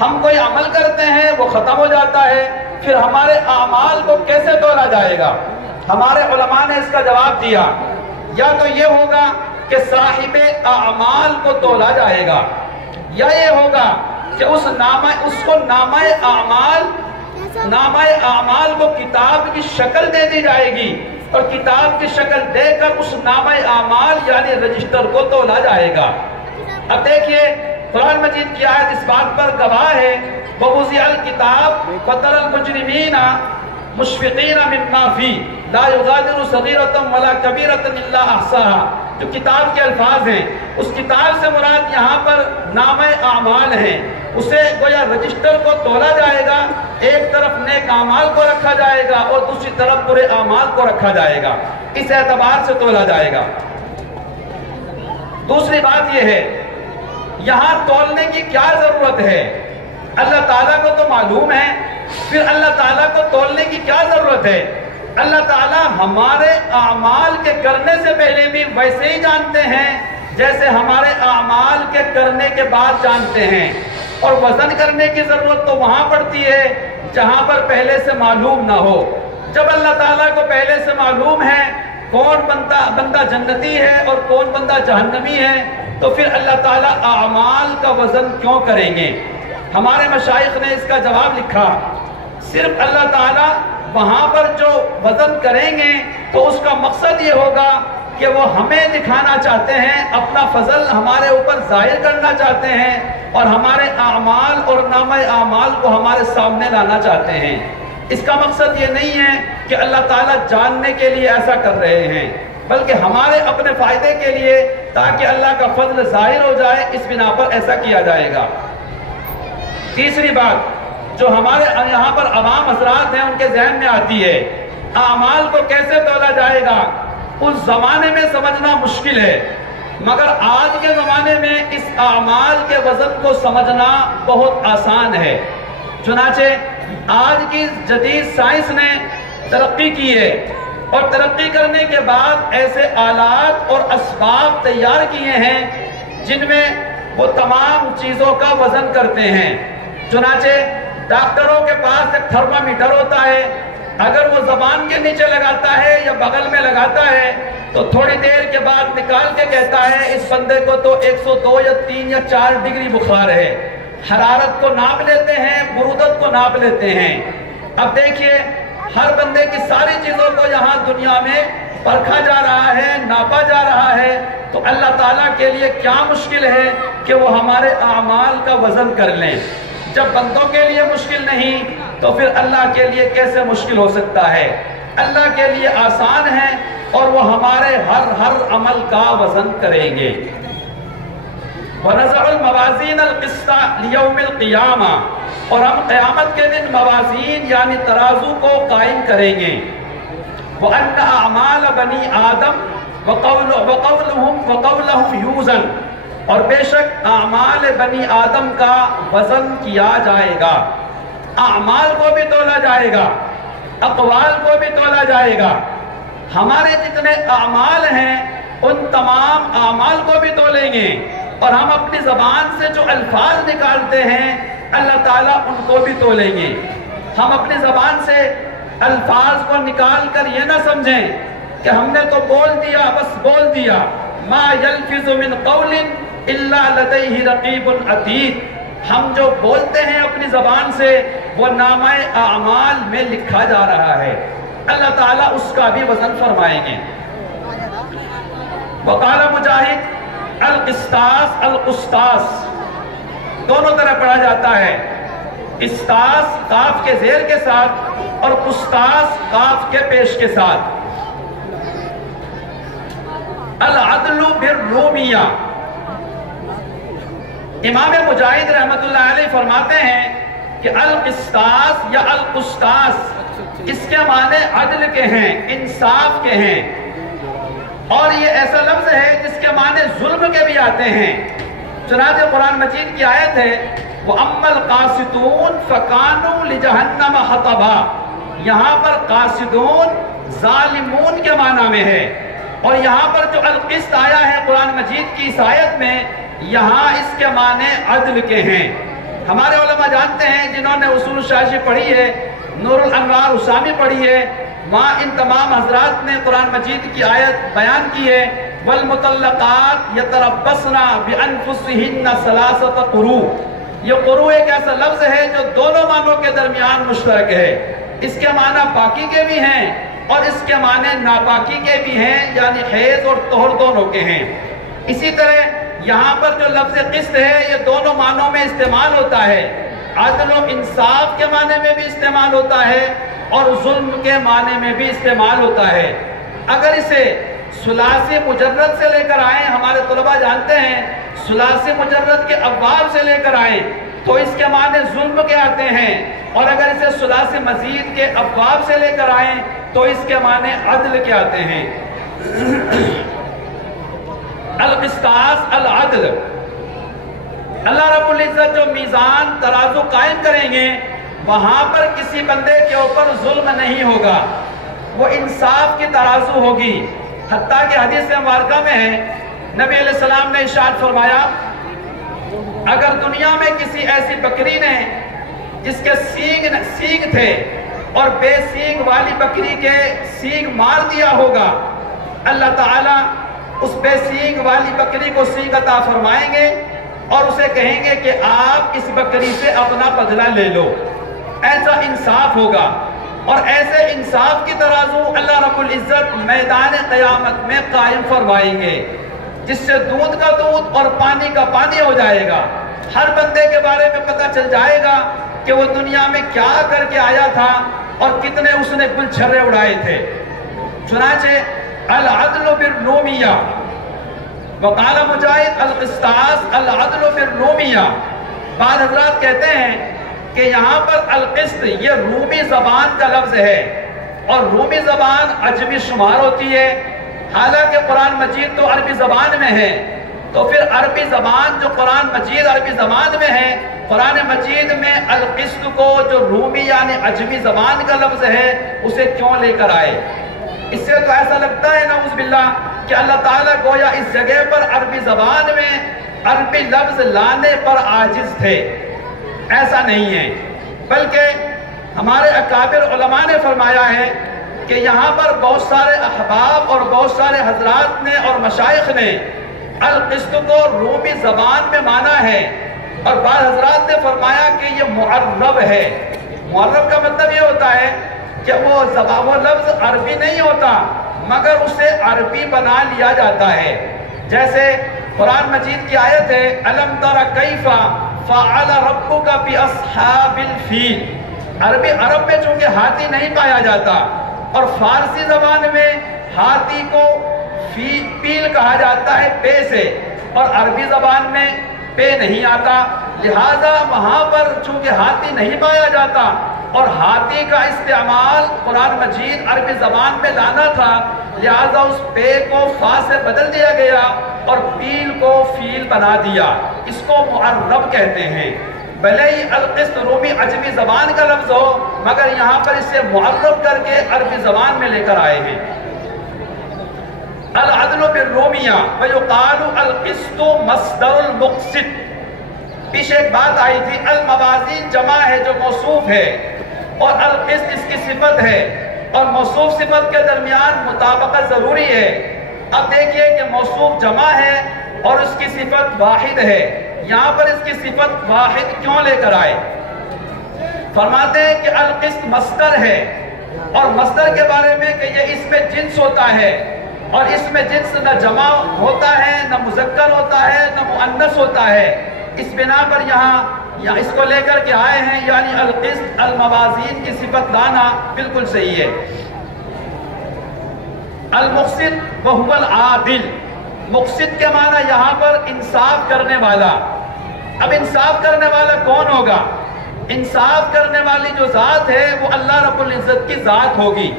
ہم کوئی عمل کرتے ہیں وہ ختم ہو جاتا ہے، پھر ہمارے اعمال کو کیسے تولا جائے گا؟ ہمارے علماء نے اس کا جواب دیا یا تو یہ ہوگا کہ صاحب اعمال کو تولا جائے گا، یا یہ ہوگا کہ اس کو نامہ اعمال کو کتاب کی شکل دے دی جائے گی اور کتاب کی شکل دے کر اس نامہ اعمال یعنی رجسٹر کو تولا جائے گا۔ اب دیکھیے قرآن مجید کی آیت اس بات پر گواہ ہے وَوُضِعَ الْكِتَابُ وَتَرَى الْمُجْرِمِينَ مُشْفِقِينَ مِمَّا فِيهِ لَا يُغَادِرُ صَغِيرَةً وَلَا كَبِيرَةً إِلَّا أَحْصَاهَا، جو کتاب کے الفاظ ہیں اس کتاب سے مراد یہاں پر نامہ اعمال ہیں، اسے گویا رجسٹر کو تولا جائے گا، ایک طرف نیک اعمال کو رکھا جائے گا اور دوسری طرف برے اعمال کو رکھا جائے گا، اس اعتبار سے تولا جائے گا۔ دوسری بات یہ ہے یہاں تولنے کی کیا ضرورت ہے؟ اللہ تعالیٰ کو تو معلوم ہے، پھر اللہ تعالیٰ کو تولنے کی کیا ضرورت ہے؟ اللہ تعالیٰ ہمارے اعمال کے کرنے سے پہلے بھی ویسے ہی جانتے ہیں جیسے ہمارے اعمال کے کرنے کے بعد جانتے ہیں، اور وزن کرنے کی ضرورت تو وہاں پڑتی ہے جہاں پر پہلے سے معلوم نہ ہو۔ جب اللہ تعالیٰ کو پہلے سے معلوم ہے کون بندہ جنتی ہے اور کون بندہ جہنمی ہے تو پھر اللہ تعالیٰ اعمال کا وزن کیوں کریں گے؟ ہمارے مشائخ نے اس کا جواب لکھا صرف اللہ تعالیٰ وہاں پر جو وزن کریں گے تو اس کا مقصد یہ ہوگا کہ وہ ہمیں دکھانا چاہتے ہیں، اپنا فضل ہمارے اوپر ظاہر کرنا چاہتے ہیں اور ہمارے اعمال اور نامہ اعمال کو ہمارے سامنے لانا چاہتے ہیں۔ اس کا مقصد یہ نہیں ہے کہ اللہ تعالیٰ جاننے کے لیے ایسا کر رہے ہیں، بلکہ ہمارے اپنے فائدے کے لیے تاکہ اللہ کا فضل ظاہر ہو جائے، اس بنا پر ایسا کیا جائے گا۔ تیسری بات جو ہمارے یہاں پر عوام حضرات ہیں ان کے ذہن میں آتی ہے اعمال کو کیسے تولا جائے گا؟ اس زمانے میں سمجھنا مشکل ہے، مگر آج کے زمانے میں اس اعمال کے وزن کو سمجھنا بہت آسان ہے۔ چنانچہ آج کی جدید سائنس نے ترقی کی ہے اور ترقی کرنے کے بعد ایسے آلات اور اسباب تیار کیے ہیں جن میں وہ تمام چیزوں کا وزن کرتے ہیں۔ چنانچہ ڈاکٹروں کے پاس ایک تھرمامیٹر ہوتا ہے، اگر وہ زبان کے نیچے لگاتا ہے یا بغل میں لگاتا ہے تو تھوڑی دیر کے بعد نکال کے کہتا ہے اس بندے کو تو 102 یا 3 یا 4 ڈگری بخار ہے۔ حرارت کو ناپ لیتے ہیں، برودت کو ناپ لیتے ہیں۔ اب دیکھیے ہر بندے کی ساری چیزوں کو یہاں دنیا میں پرکھا جا رہا ہے، ناپا جا رہا ہے، تو اللہ تعالیٰ کے لیے کیا مشکل ہے کہ وہ ہمارے اعمال کا وزن کر لیں؟ جب بندوں کے لیے مشکل نہیں تو پھر اللہ کے لیے کیسے مشکل ہو سکتا ہے؟ اللہ کے لیے آسان ہے اور وہ ہمارے ہر عمل کا وزن کریں گے۔ وَنَزَعُ الْمَوَازِينَ الْقِسْطَ لِيَوْمِ الْقِيَامَةِ، اور ہم قیامت کے دن موازین یعنی ترازو کو قائم کریں گے۔ وَأَنَّ أَعْمَالَ بَنِي آدَمَ وَقَوْلَهُمْ يُوزَنُ، اور بے شک اعمال بنی آدم کا وزن کیا جائے گا۔ اعمال کو بھی تولا جائے گا، اقوال کو بھی تولا جائے گا۔ ہمارے جتنے اعمال ہیں ان تمام اعمال کو بھی تولیں گے، اور ہم اپنی زبان سے جو الفاظ نکالتے ہیں اللہ تعالیٰ ان کو بھی تولیں گے۔ ہم اپنی زبان سے الفاظ کو نکال کر یہ نہ سمجھیں کہ ہم نے تو بول دیا بس بول دیا، ما یلفظ من قول الا لدیہ رقیب عتید، ہم جو بولتے ہیں اپنی زبان سے وہ نامہ اعمال میں لکھا جا رہا ہے، اللہ تعالیٰ اس کا بھی وزن فرمائیں گے۔ وقال مجاہد القسطاس القسطاس، دونوں طرح پڑھا جاتا ہے، قسطاس قاف کے زیر کے ساتھ اور قسطاس قاف کے پیش کے ساتھ۔ العدل بالرومیہ، امام مجاہد رحمت اللہ علیہ فرماتے ہیں کہ القسطاس یا القسطاس اس کے معنی عدل کے ہیں، انصاف کے ہیں، اور یہ ایسا لفظ ہے جس کے معنی ظلم کے بھی آتے ہیں۔ چنانچہ قرآن مجید کی آیت ہے وَأَمَّا الْقَاسِطُونَ فَكَانُوا لِجَهَنَّمَ حَطَبًا، یہاں پر قاسدون ظالمون کے معنی میں ہے، اور یہاں پر جو القسط آیا ہے قرآن مجید کی اس آیت میں، یہاں اس کے معنی عدل کے ہیں۔ ہمارے علماء جانتے ہیں جنہوں نے اصول شاشی پڑھی ہے، نور الانوار اسامی پڑھی ہے، وہاں ان تمام حضرات نے قرآن مجید کی آیت بیان کی ہے وَالْمُطَلَّقَاتِ يَتَرَبَّصْنَ بِأَنفُسِهِنَّ ثَلَاثَةَ قُرُوء۔ یہ قروء ایک ایسا لفظ ہے جو دونوں معنوں کے درمیان مشترک ہے۔ اس کے معنی پاکی کے بھی ہیں اور اس کے معنی ناپاکی کے بھی ہیں، یعنی حیض اور طہر دونوں کے ہیں۔ اسی طرح یہاں پر جو لفظ قسط ہے یہ دونوں معنوں میں استعمال ہوتا ہے، عدل و انصاف کے معنی میں بھی استعمال ہوتا ہے اور ظلم کے معنی میں بھی استعمال ہوتا ہے۔ اگر اسے ثلاثی مجرد سے لے کر آئیں، ہمارے طلباء جانتے ہیں ثلاثی مجرد کے ابواب سے لے کر آئیں تو اس کے معنی ظلم کے آتے ہیں، اور اگر اسے ثلاثی مزید کے ابواب سے لے کر آئیں تو اس کے معنی عدل کے آتے ہیں۔ القسطاس العدل، اللہ رب العزت جو میزان ترازو قائم کریں گے وہاں پر کسی بندے کے اوپر ظلم نہیں ہوگا، وہ انصاف کی ترازو ہوگی۔ حتیٰ کہ حدیث مبارکہ میں ہے نبی علیہ السلام نے ارشاد فرمایا اگر دنیا میں کسی ایسی بکری نے جس کے سینگ تھے اور بے سینگ والی بکری کے سینگ مار دیا ہوگا، اللہ تعالیٰ اس بے سینگ والی بکری کو سینگ عطا فرمائیں گے اور اسے کہیں گے کہ آپ اس بکری سے اپنا بدلہ لے لو۔ ایسا انصاف ہوگا، اور ایسے انصاف کی ترازو اللہ رب العزت میدان قیامت میں قائم فرمائیں گے، جس سے دودھ کا دودھ اور پانی کا پانی ہو جائے گا۔ ہر بندے کے بارے میں پتہ چل جائے گا کہ وہ دنیا میں کیا کر کے آیا تھا اور کتنے اس نے گل چھرے اڑائے تھے۔ چنانچہ العدل بالرومیہ، وقال مجاہد القسطاس العدل بالرومیہ۔ بعض حضرات کہتے ہیں کہ یہاں پر القسط یہ رومی زبان کا لفظ ہے، اور رومی زبان عجمی شمار ہوتی ہے، حالانکہ قرآن مجید تو عربی زبان میں ہے، تو پھر عربی زبان جو قرآن مجید عربی زبان میں ہے، قرآن مجید میں القسط کو جو رومی یعنی عجمی زبان کا لفظ ہے اسے کیوں لے کر آئے؟ اس سے تو ایسا لگتا ہے نعوذ باللہ کہ اللہ تعالیٰ گویا اس جگہ پر عربی زبان میں عربی لفظ لانے پر عاجز تھے۔ ایسا نہیں ہے، بلکہ ہمارے اکابر علماء نے فرمایا ہے کہ یہاں پر بہت سارے احباب اور بہت سارے حضرات نے اور مشائخ نے القسط کو رومی زبان میں مانا ہے، اور بعض حضرات نے فرمایا کہ یہ معرب ہے۔ معرب کا مطلب یہ ہوتا ہے کہ وہ لفظ عربی نہیں ہوتا مگر اسے عربی بنا لیا جاتا ہے۔ جیسے قرآن مجید کی آیت ہے الم تر کیف فعل ربک باصحاب الفیل۔ عرب میں چونکہ ہاتھی نہیں پایا جاتا، اور فارسی زبان میں ہاتھی کو پیل کہا جاتا ہے پے سے، اور عربی زبان میں پے نہیں آتا، لہذا وہاں پر چونکہ ہاتھی نہیں پایا جاتا اور ہاتھی کا استعمال قرآن مجید عربی زبان میں لانا تھا، لہذا اس پے کو فا سے بدل دیا گیا اور پیل کو فیل بنا دیا۔ اس کو معرب کہتے ہیں۔ بھلے ہی القسط رومی عجمی زبان کا لفظ ہو مگر یہاں پر اسے معرب کر کے عربی زبان میں لے کر آئے ہیں۔ العدل بالرومیہ ویقال القسط مصدر المقسط۔ پیچھے ایک بات آئی تھی الموازین جمع ہے جو موصوف ہے، اور القسط اس کی صفت ہے، اور موصوف صفت کے درمیان مطابقت ضروری ہے۔ اب دیکھیے کہ موصوف جمع ہے اور اس کی صفت واحد ہے، یہاں پر اس کی صفت واحد کیوں لے کر آئے؟ فرماتے ہیں کہ القسط مصدر ہے، اور مصدر کے بارے میں کہ یہ اس میں جنس ہوتا ہے، اور اس میں جنس نہ جمع ہوتا ہے نہ مذکر ہوتا ہے نہ مؤنث ہوتا ہے، اس بنا پر یہاں اس کو لے کر کے آئے ہیں، یعنی القسط الموازین کی صفت لانا بالکل صحیح ہے۔ المقسط وہو العادل، مقسط کے معنی یہاں پر انصاف کرنے والا۔ اب انصاف کرنے والا کون ہوگا؟ انصاف کرنے والی جو ذات ہے وہ اللہ رب العزت کی ذات ہوگی۔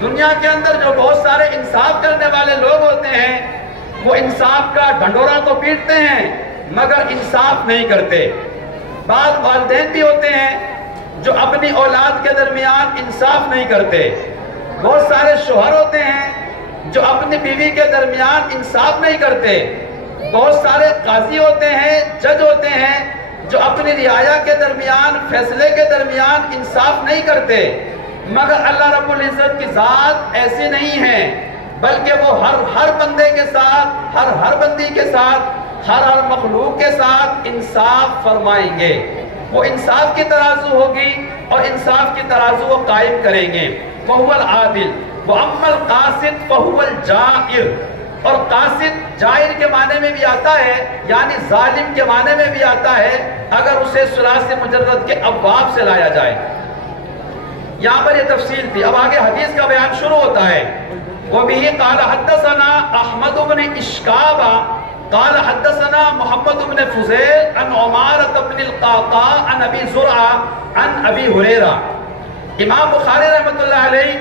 دنیا کے اندر جو بہت سارے انصاف کرنے والے لوگ ہوتے ہیں وہ انصاف کا ڈھنڈورا تو پیٹتے ہیں مگر انصاف نہیں کرتے۔ بعض والدین بھی ہوتے ہیں جو اپنی اولاد کے درمیان انصاف نہیں کرتے۔ بہت سارے شوہر ہوتے ہیں جو اپنی بیوی کے درمیان انصاف نہیں کرتے۔ بہت سارے قاضی ہوتے ہیں، جج ہوتے ہیں جو اپنی رعایا کے درمیان، فیصلے کے درمیان انصاف نہیں کرتے۔ مگر اللہ رب العزت کی ذات ایسی نہیں ہے، بلکہ وہ ہر بندے کے ساتھ، ہر بندی کے ساتھ، ہر مخلوق کے ساتھ انصاف فرمائیں گے۔ وہ انصاف کی ترازو ہوگی اور انصاف کی ترازو وہ قائم کریں گے۔ فَهُوَ الْعَادِلُ وَأَمَّا الْقَاسِطُ فَهُوَ الْجَائِرُ، اور قاسط جائر کے معنی میں بھی آتا ہے، یعنی ظالم کے معنی میں بھی آتا ہے اگر اسے ثلاثی مجرد کے ابواب سے لایا جائے۔ یہاں پر یہ تفصیل تھی، اب آگے حدیث کا بیان شروع ہوتا ہے۔ وَبِهِ قَالَ حَدَّثَنَا أَحْمَدُ بْنِ إِشْكَابَ قال حدثنا محمد بن فضیل عن عمارة بن القعقاع عن ابی زرعہ عن ابی ہریرہ۔ امام بخاری رحمۃ اللہ علیہ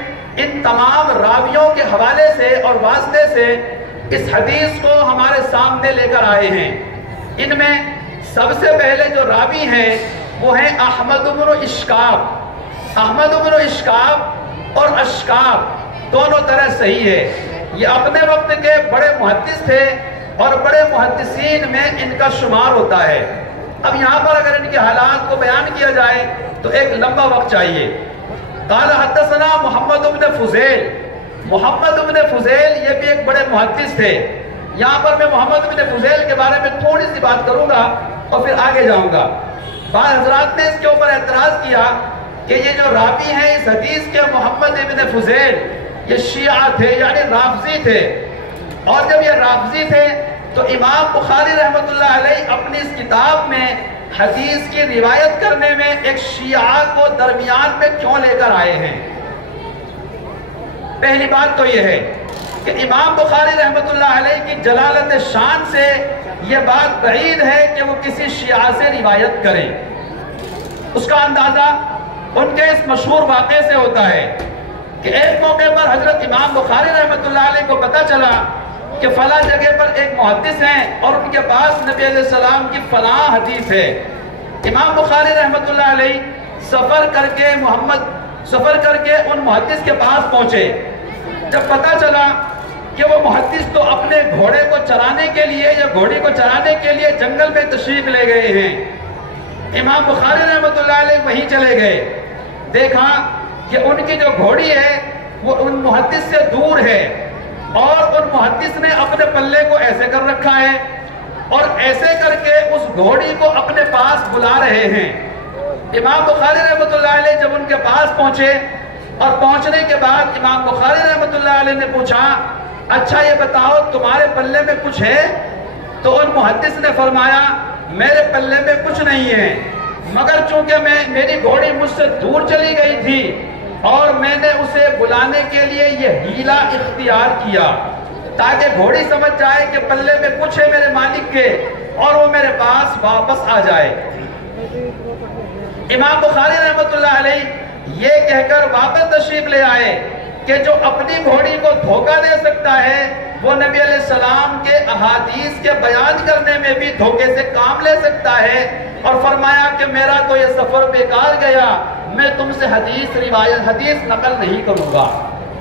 ان تمام راویوں کے حوالے سے اور واسطے سے اس حدیث کو ہمارے سامنے لے کر آئے ہیں۔ ان میں سب سے پہلے جو راوی ہیں وہ ہیں احمد بن اشکاب۔ احمد بن اشکاب اور اشکاب دونوں طرح صحیح ہے۔ یہ اپنے وقت کے بڑے محدث تھے اور بڑے محدثین میں ان کا شمار ہوتا ہے۔ اب یہاں پر اگر ان کے حالات کو بیان کیا جائے تو ایک لمبا وقت چاہیے۔ قال حدثنا محمد بن فضیل، محمد بن فضیل یہ بھی ایک بڑے محدث تھے۔ یہاں پر میں محمد بن فضیل کے بارے میں تھوڑی سی بات کروں گا اور پھر آگے جاؤں گا۔ بعض حضرات نے اس کے اوپر اعتراض کیا کہ یہ جو راوی ہیں اس حدیث کے محمد بن فضیل یہ شیعہ تھے، یعنی رافضی تھے، اور جب یہ رافضی تھے تو امام بخاری رحمۃ اللہ علیہ اپنی اس کتاب میں حدیث کی روایت کرنے میں ایک شیعہ کو درمیان میں کیوں لے کر آئے ہیں؟ پہلی بات تو یہ ہے کہ امام بخاری رحمۃ اللہ علیہ کی جلالت شان سے یہ بات بعید ہے کہ وہ کسی شیعہ سے روایت کریں۔ اس کا اندازہ ان کے اس مشہور واقعے سے ہوتا ہے کہ ایک موقع پر حضرت امام بخاری رحمۃ اللہ علیہ کو پتہ چلا کہ فلاں جگہ پر ایک محدث ہیں اور ان کے پاس نبی علیہ السلام کی فلاں حدیث ہے۔ امام بخاری رحمۃ اللہ علیہ سفر کر کے ان محدث کے پاس پہنچے۔ جب پتہ چلا کہ وہ محدث تو اپنے گھوڑے کو چرانے کے لیے یا گھوڑی کو چرانے کے لیے جنگل میں تشریف لے گئے ہیں، امام بخاری رحمۃ اللہ علیہ وہیں چلے گئے۔ دیکھا کہ ان کی جو گھوڑی ہے وہ ان محدث سے دور ہے اور ان محدث نے اپنے پلے کو ایسے کر رکھا ہے اور ایسے کر کے اس گھوڑی کو اپنے پاس بلا رہے ہیں۔ امام بخاری رحمۃ اللہ علیہ جب ان کے پاس پہنچے اور پہنچنے کے بعد امام بخاری رحمۃ اللہ علیہ نے پوچھا، اچھا یہ بتاؤ تمہارے پلے میں کچھ ہے؟ تو ان محدث نے فرمایا میرے پلے میں کچھ نہیں ہے، مگر چونکہ میری گھوڑی مجھ سے دور چلی گئی تھی اور میں نے اسے بلانے کے لیے یہ ہیلا اختیار کیا تاکہ گھوڑی سمجھ جائے کہ پلے میں کچھ ہے میرے مالک کے اور وہ میرے پاس واپس آ جائے۔ امام بخاری رحمۃ اللہ علیہ یہ کہہ کر واپس تشریف لے آئے کہ جو اپنی گھوڑی کو دھوکہ دے سکتا ہے وہ نبی علیہ السلام کے احادیث کے بیان کرنے میں بھی دھوکے سے کام لے سکتا ہے، اور فرمایا کہ میرا تو یہ سفر بیکار گیا، میں تم سے حدیث نقل نہیں کروں گا۔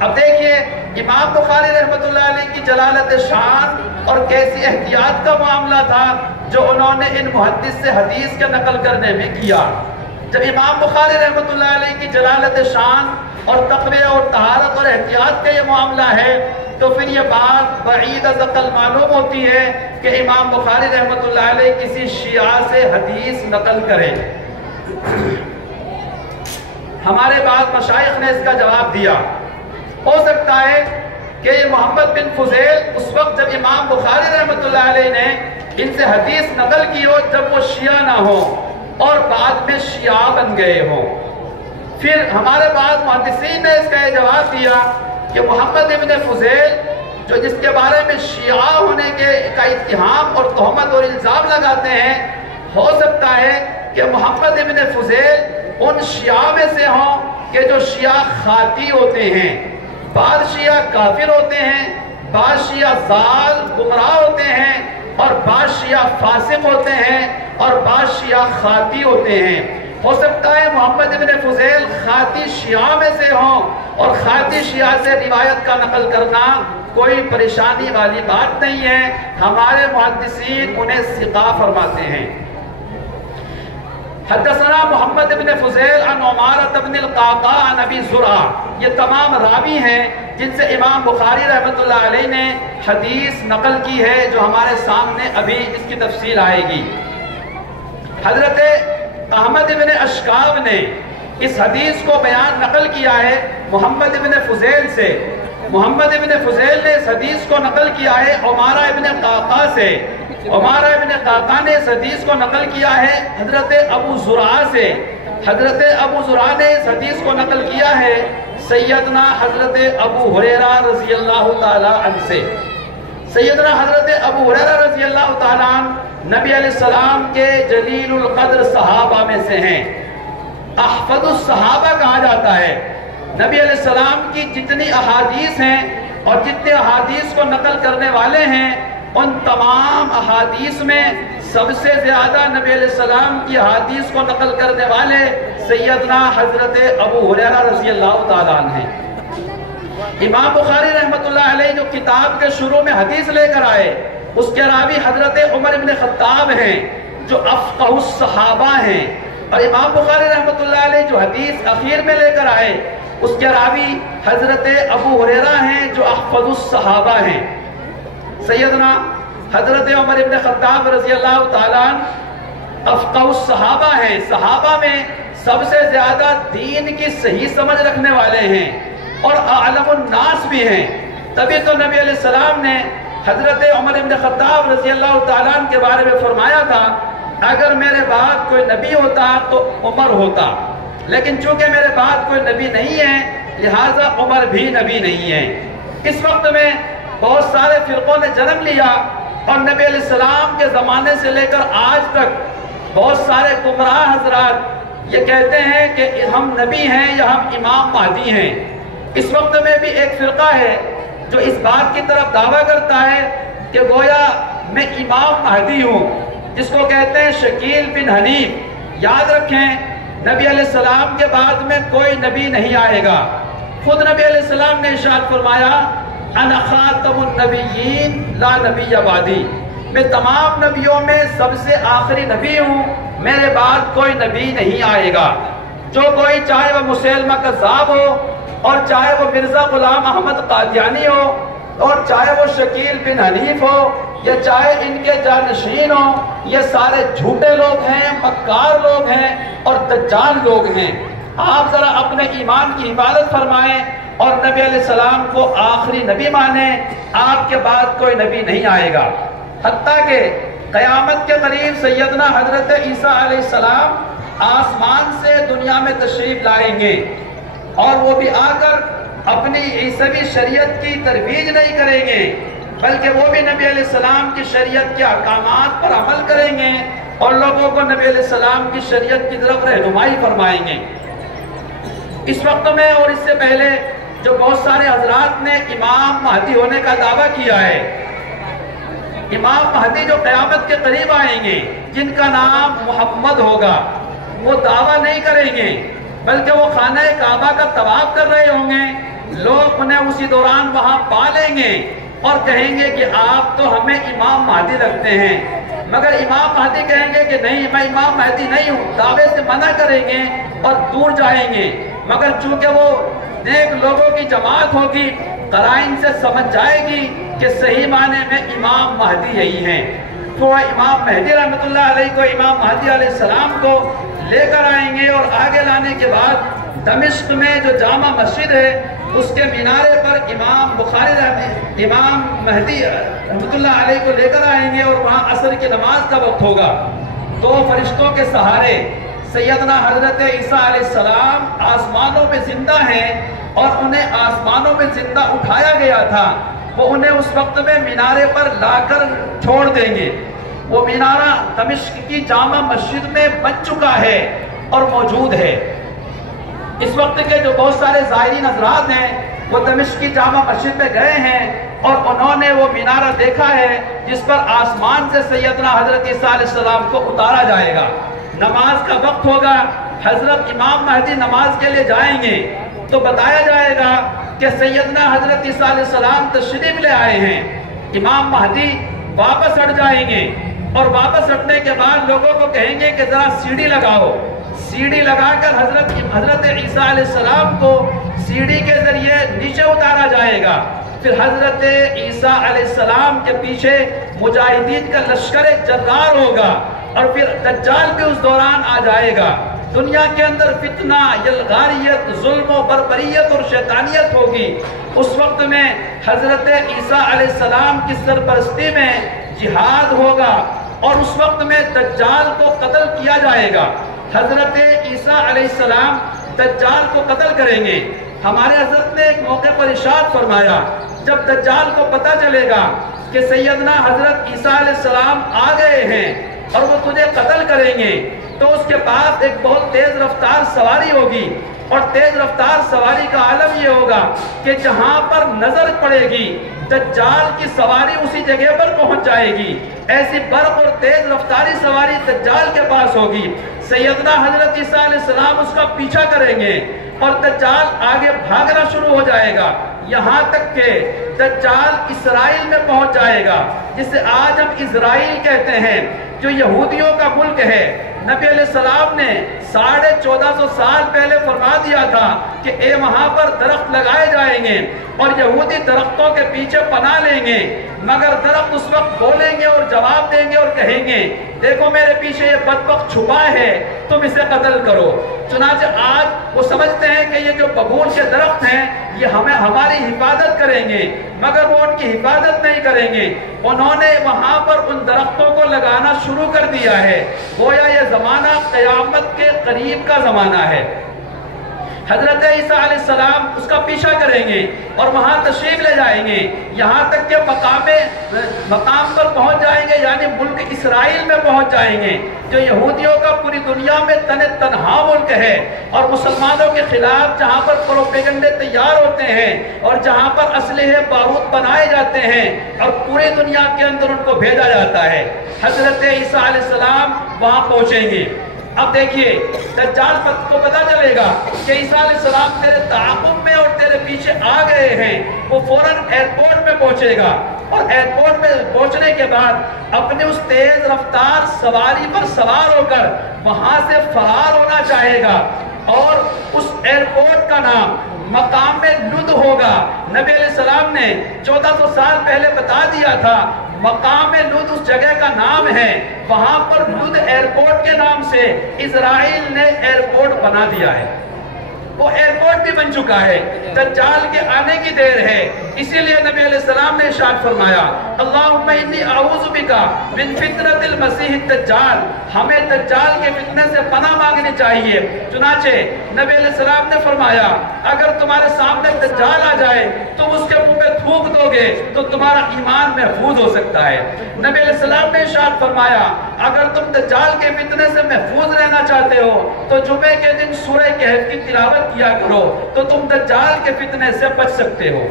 اب دیکھیے امام بخاری رحمۃ اللہ علیہ کی جلالت شان اور کیسی احتیاط کا معاملہ تھا جو انہوں نے ان محدث سے حدیث کے نقل کرنے میں کیا۔ جب امام بخاری رحمۃ اللہ علیہ کی جلالت شان اور تقوی اور طہارت اور احتیاط کا یہ معاملہ ہے تو پھر یہ بات بعید از عقل معلوم ہوتی ہے کہ امام بخاری رحمۃ اللہ علیہ کسی شیعہ سے حدیث نقل کریں۔ ہمارے بعض مشائخ نے اس کا جواب دیا، ہو سکتا ہے کہ یہ محمد بن فضیل اس وقت جب امام بخاری رحمۃ اللہ علیہ نے ان سے حدیث نقل کی ہو جب وہ شیعہ نہ ہو اور بعد میں شیعہ بن گئے ہوں۔ پھر ہمارے بعض محدثین نے اس کا یہ جواب دیا کہ محمد بن فضیل جو جس کے بارے میں شیعہ ہونے کا اتہام اور تہمت اور الزام لگاتے ہیں، ہو سکتا ہے کہ محمد ابن فضیل ان شیعہ میں سے ہوں کہ جو شیعہ خاطی ہوتے ہیں، بعض شیعہ کافر ہوتے ہیں، بعض شیعہ ضال گمراہ ہوتے ہیں، اور بعض شیعہ فاسق ہوتے ہیں، اور بعض شیعہ خاطی ہوتے ہیں۔ ہو سکتا ہے محمد ابن فضیل خاطی شیعہ میں سے ہوں، اور خاطی شیعہ سے روایت کا نقل کرنا کوئی پریشانی والی بات نہیں ہے، ہمارے محدثین انہیں ثقہ فرماتے ہیں۔ حدثنا محمد بن فضیل عن عمارۃ بن القعقاع عن ابی زرعہ، یہ تمام راوی ہیں جن سے امام بخاری رحمۃ اللہ علیہ نے حدیث نقل کی ہے، جو ہمارے سامنے ابھی اس کی تفصیل آئے گی۔ حضرت احمد بن اشکاب نے اس حدیث کو بیان نقل کیا ہے محمد بن فضیل سے۔ محمد بن فضیل نے اس حدیث کو نقل کیا ہے عمارہ بن قعقاع سے۔ عمارہ بن قعقاع نے اس حدیث کو نقل کیا ہے حضرت ابو زرعہ سے۔ حضرت ابو زرعہ نے اس حدیث کو نقل کیا ہے سیدنا حضرت ابو ہریرہ رضی اللہ تعالیٰ عنہ سے۔ سیدنا حضرت ابو ہریرہ رضی اللہ تعالیٰ عنہ نبی علیہ السلام کے جلیل القدر صحابہ میں سے ہیں، احفظ الصحابہ کہا جاتا ہے۔ نبی علیہ السلام کی جتنی احادیث ہیں اور جتنے احادیث کو نقل کرنے والے ہیں، ان تمام احادیث میں سب سے زیادہ نبی علیہ السلام کی احادیث کو نقل کرنے والے سیدنا حضرت ابو ہریرہ رضی اللہ تعالیٰ عنہ ہیں۔ امام بخاری رحمۃ اللہ علیہ جو کتاب کے شروع میں حدیث لے کر آئے، اس کے راوی حضرت عمر بن خطاب ہیں جو افقہ الصحابہ ہیں، اور امام بخاری رحمۃ اللہ علیہ جو حدیث اخیر میں لے کر آئے اس کے راوی حضرت ابو ہریرہ ہیں جو احفظ الصحابہ ہیں۔ سیدنا حضرت عمر بن خطاب رضی اللہ تعالیٰ عنہ افقہ الصحابہ ہیں، صحابہ میں سب سے زیادہ دین کی صحیح سمجھ رکھنے والے ہیں اور اعلم الناس بھی ہیں۔ تبھی تو نبی علیہ السلام نے حضرت عمر بن خطاب رضی اللہ تعالیٰ عنہ کے بارے میں فرمایا تھا اگر میرے بعد کوئی نبی ہوتا تو عمر ہوتا، لیکن چونکہ میرے بعد کوئی نبی نہیں ہے لہٰذا عمر بھی نبی نہیں ہے۔ اس وقت میں بہت سارے فرقوں نے جنم لیا اور نبی علیہ السلام کے زمانے سے لے کر آج تک بہت سارے گمراہ حضرات یہ کہتے ہیں کہ ہم نبی ہیں یا ہم امام مہدی ہیں۔ اس وقت میں بھی ایک فرقہ ہے جو اس بات کی طرف دعویٰ کرتا ہے کہ گویا میں امام مہدی ہوں، جس کو کہتے ہیں شکیل بن حنیف۔ یاد رکھیں نبی علیہ السلام کے بعد میں کوئی نبی نہیں آئے گا۔ خود نبی علیہ السلام نے ارشاد فرمایا انا خاتم النبیین لا نبی بعدی، میں تمام نبیوں میں سب سے آخری نبی ہوں، میرے بعد کوئی نبی نہیں آئے گا۔ جو کوئی چاہے وہ مسیلمہ کذاب ہو اور چاہے وہ مرزا غلام احمد قادیانی ہو اور چاہے وہ شکیل بن حنیف ہو یا چاہے ان کے جانشین ہو، یہ سارے جھوٹے لوگ ہیں، مکار لوگ ہیں اور دجال لوگ ہیں۔ آپ ذرا اپنے ایمان کی حفاظت فرمائیں اور نبی علیہ السلام کو آخری نبی مانیں، آپ کے بعد کوئی نبی نہیں آئے گا۔ حتیٰ کہ قیامت کے قریب سیدنا حضرت عیسیٰ علیہ السلام آسمان سے دنیا میں تشریف لائیں گے، اور وہ بھی آ کر اپنی عیسوی شریعت کی ترویج نہیں کریں گے، بلکہ وہ بھی نبی علیہ السلام کی شریعت کے احکامات پر عمل کریں گے اور لوگوں کو نبی علیہ السلام کی شریعت کی طرف رہنمائی فرمائیں گے۔ اس وقت میں اور اس سے پہلے جو بہت سارے حضرات نے امام مہدی ہونے کا دعویٰ کیا ہے، امام مہدی جو قیامت کے قریب آئیں گے جن کا نام محمد ہوگا، وہ دعویٰ نہیں کریں گے بلکہ وہ خانہ کعبہ کا طواف کر رہے ہوں گے، لوگ انہیں اسی دوران وہاں پا لیں گے اور کہیں گے کہ آپ تو ہمیں امام مہدی رکھتے ہیں، مگر امام مہدی کہیں گے کہ نہیں میں امام مہدی نہیں ہوں، دعوے سے منع کریں گے اور دور جائیں گے، مگر چونکہ وہ نیک لوگوں کی جماعت ہوگی قرائن سے سمجھ جائے گی کہ صحیح معنی میں امام مہدی یہی ہیں، تو وہ امام مہدی رحمۃ اللہ علیہ کو، امام مہدی علیہ السلام کو لے کر آئیں گے، اور آگے لانے کے بعد دمشق میں جو جامع مسجد ہے اس کے مینارے پر امام مہدی رحمۃ اللہ علیہ کو لے کر آئیں گے، اور وہاں عصر کی نماز کا وقت ہوگا۔ دو فرشتوں کے سہارے سیدنا حضرت عیسیٰ علیہ السلام آسمانوں میں زندہ ہیں اور انہیں آسمانوں میں زندہ اٹھایا گیا تھا، وہ انہیں اس وقت میں مینارے پر لا کر چھوڑ دیں گے۔ وہ مینارہ دمشق کی جامع مسجد میں بن چکا ہے اور موجود ہے۔ اس وقت کے جو بہت سارے زائرین حضرات ہیں وہ دمشق کی جامع مسجد میں گئے ہیں اور انہوں نے وہ مینارہ دیکھا ہے جس پر آسمان سے سیدنا حضرت عیسیٰ علیہ السلام کو اتارا جائے گا۔ نماز کا وقت ہوگا، حضرت امام مہدی نماز کے لیے جائیں گے تو بتایا جائے گا کہ سیدنا حضرت عیسیٰ علیہ السلام تشریف لے آئے ہیں۔ امام مہدی واپس ہٹ جائیں گے اور واپس ہٹنے کے بعد لوگوں کو کہیں گے کہ ذرا سیڑھی لگاؤ۔ سیڑھی لگا کر حضرت عیسیٰ علیہ السلام کو سیڑھی کے ذریعے نیچے اتارا جائے گا۔ پھر حضرت عیسیٰ علیہ السلام کے پیچھے مجاہدین کا لشکر جرار ہوگا اور پھر دجال بھی اس دوران آ جائے گا۔ دنیا کے اندر فتنہ، یلغاریت، ظلم و بربریت اور شیطانیت ہوگی۔ اس وقت میں حضرت عیسیٰ علیہ السلام کی سرپرستی میں جہاد ہوگا اور اس وقت میں دجال کو قتل کیا جائے گا۔ حضرت عیسیٰ علیہ السلام دجال کو قتل کریں گے۔ ہمارے حضرت نے ایک موقع پر ارشاد فرمایا، جب دجال کو پتہ چلے گا کہ سیدنا حضرت عیسیٰ علیہ السلام آ گئے ہیں اور وہ تجھے قتل کریں گے تو اس کے پاس ایک بہت تیز رفتار سواری ہوگی، اور تیز رفتار سواری کا عالم یہ ہوگا کہ جہاں پر نظر پڑے گی دجال کی سواری اسی جگہ پر پہنچ جائے گی۔ ایسی برق اور تیز رفتاری سواری دجال کے پاس ہوگی۔ سیدنا حضرت عیسیٰ علیہ السلام اس کا پیچھا کریں گے اور دجال آگے بھاگنا شروع ہو جائے گا، یہاں تک کہ دجال اسرائیل میں پہنچ جائے گا، جسے آج ہم اسرائیل کہتے ہیں، جو یہودیوں کا ملک ہے۔ نبی علیہ السلام نے 1450 سال پہلے فرما دیا تھا کہ اے وہاں پر درخت لگائے جائیں گے اور یہودی درختوں کے پیچھے پناہ لیں گے، مگر درخت اس وقت بولیں گے اور جواب دیں گے اور کہیں گے دیکھو میرے پیچھے یہ بدبخت چھپا ہے، تم اسے قتل کرو۔ چنانچہ آج وہ سمجھتے ہیں کہ یہ جو ببول کے درخت ہیں یہ ہماری حفاظت کریں گے، مگر وہ ان کی حفاظت نہیں کریں گے۔ انہوں نے وہاں پر ان درختوں کو لگانا شروع کر دیا ہے، گویا یہ زمانہ قیامت کے قریب کا زمانہ ہے۔ حضرت عیسیٰ علیہ السلام اس کا پیچھا کریں گے اور وہاں تشریف لے جائیں گے، یہاں تک کہ مقام پر پہنچ جائیں گے، یعنی ملک اسرائیل میں پہنچ جائیں گے، جو یہودیوں کا پوری دنیا میں تنہا ملک ہے اور مسلمانوں کے خلاف جہاں پر پروپیگنڈے تیار ہوتے ہیں اور جہاں پر اسلحے بارود بنائے جاتے ہیں اور پوری دنیا کے اندر ان کو بھیجا جاتا ہے۔ حضرت عیسیٰ علیہ السلام وہاں پہنچیں گے۔ اب دیکھیے دجال کو پتا چلے گا کہ عیسیٰ علیہ السلام تیرے تعاقب میں اور تیرے پیچھے آ گئے ہیں، وہ فوراً ایئرپورٹ میں پہنچے گا اور ایئرپورٹ میں پہنچنے کے بعد اپنے اس تیز رفتار سواری پر سوار ہو کر وہاں سے فرار ہونا چاہے گا، اور اس ایئرپورٹ کا نام مقام لد ہوگا۔ نبی علیہ السلام نے 1400 سال پہلے بتا دیا تھا مقام لد اس جگہ کا نام ہے، وہاں پر لد ایئرپورٹ کے نام سے اسرائیل نے ایئرپورٹ بنا دیا ہے، وہ ایئرپورٹ بھی بن چکا ہے۔ دجال کے آنے کی دیر ہے، اسی لیے نبی علیہ السلام نے ارشاد فرمایا اللہم انی اعوذ بکا من فتنۃ المسیح الدجال، ہمیں دجال کے فتنے سے پناہ مانگنی چاہیے۔ چنانچہ نبی علیہ السلام نے فرمایا اگر تمہارے سامنے دجال آ جائے تم اس کے منہ پہ تھوک دو گے تو تمہارا ایمان محفوظ ہو سکتا ہے۔ نبی علیہ السلام نے ارشاد فرمایا اگر تم دجال کے فتنے سے محفوظ رہنا چاہتے ہو تو جمعے کے دن سورہ کہف کی تلاوت کیا کرو تو تم دجال کے فتنے سے بچ سکتے ہو۔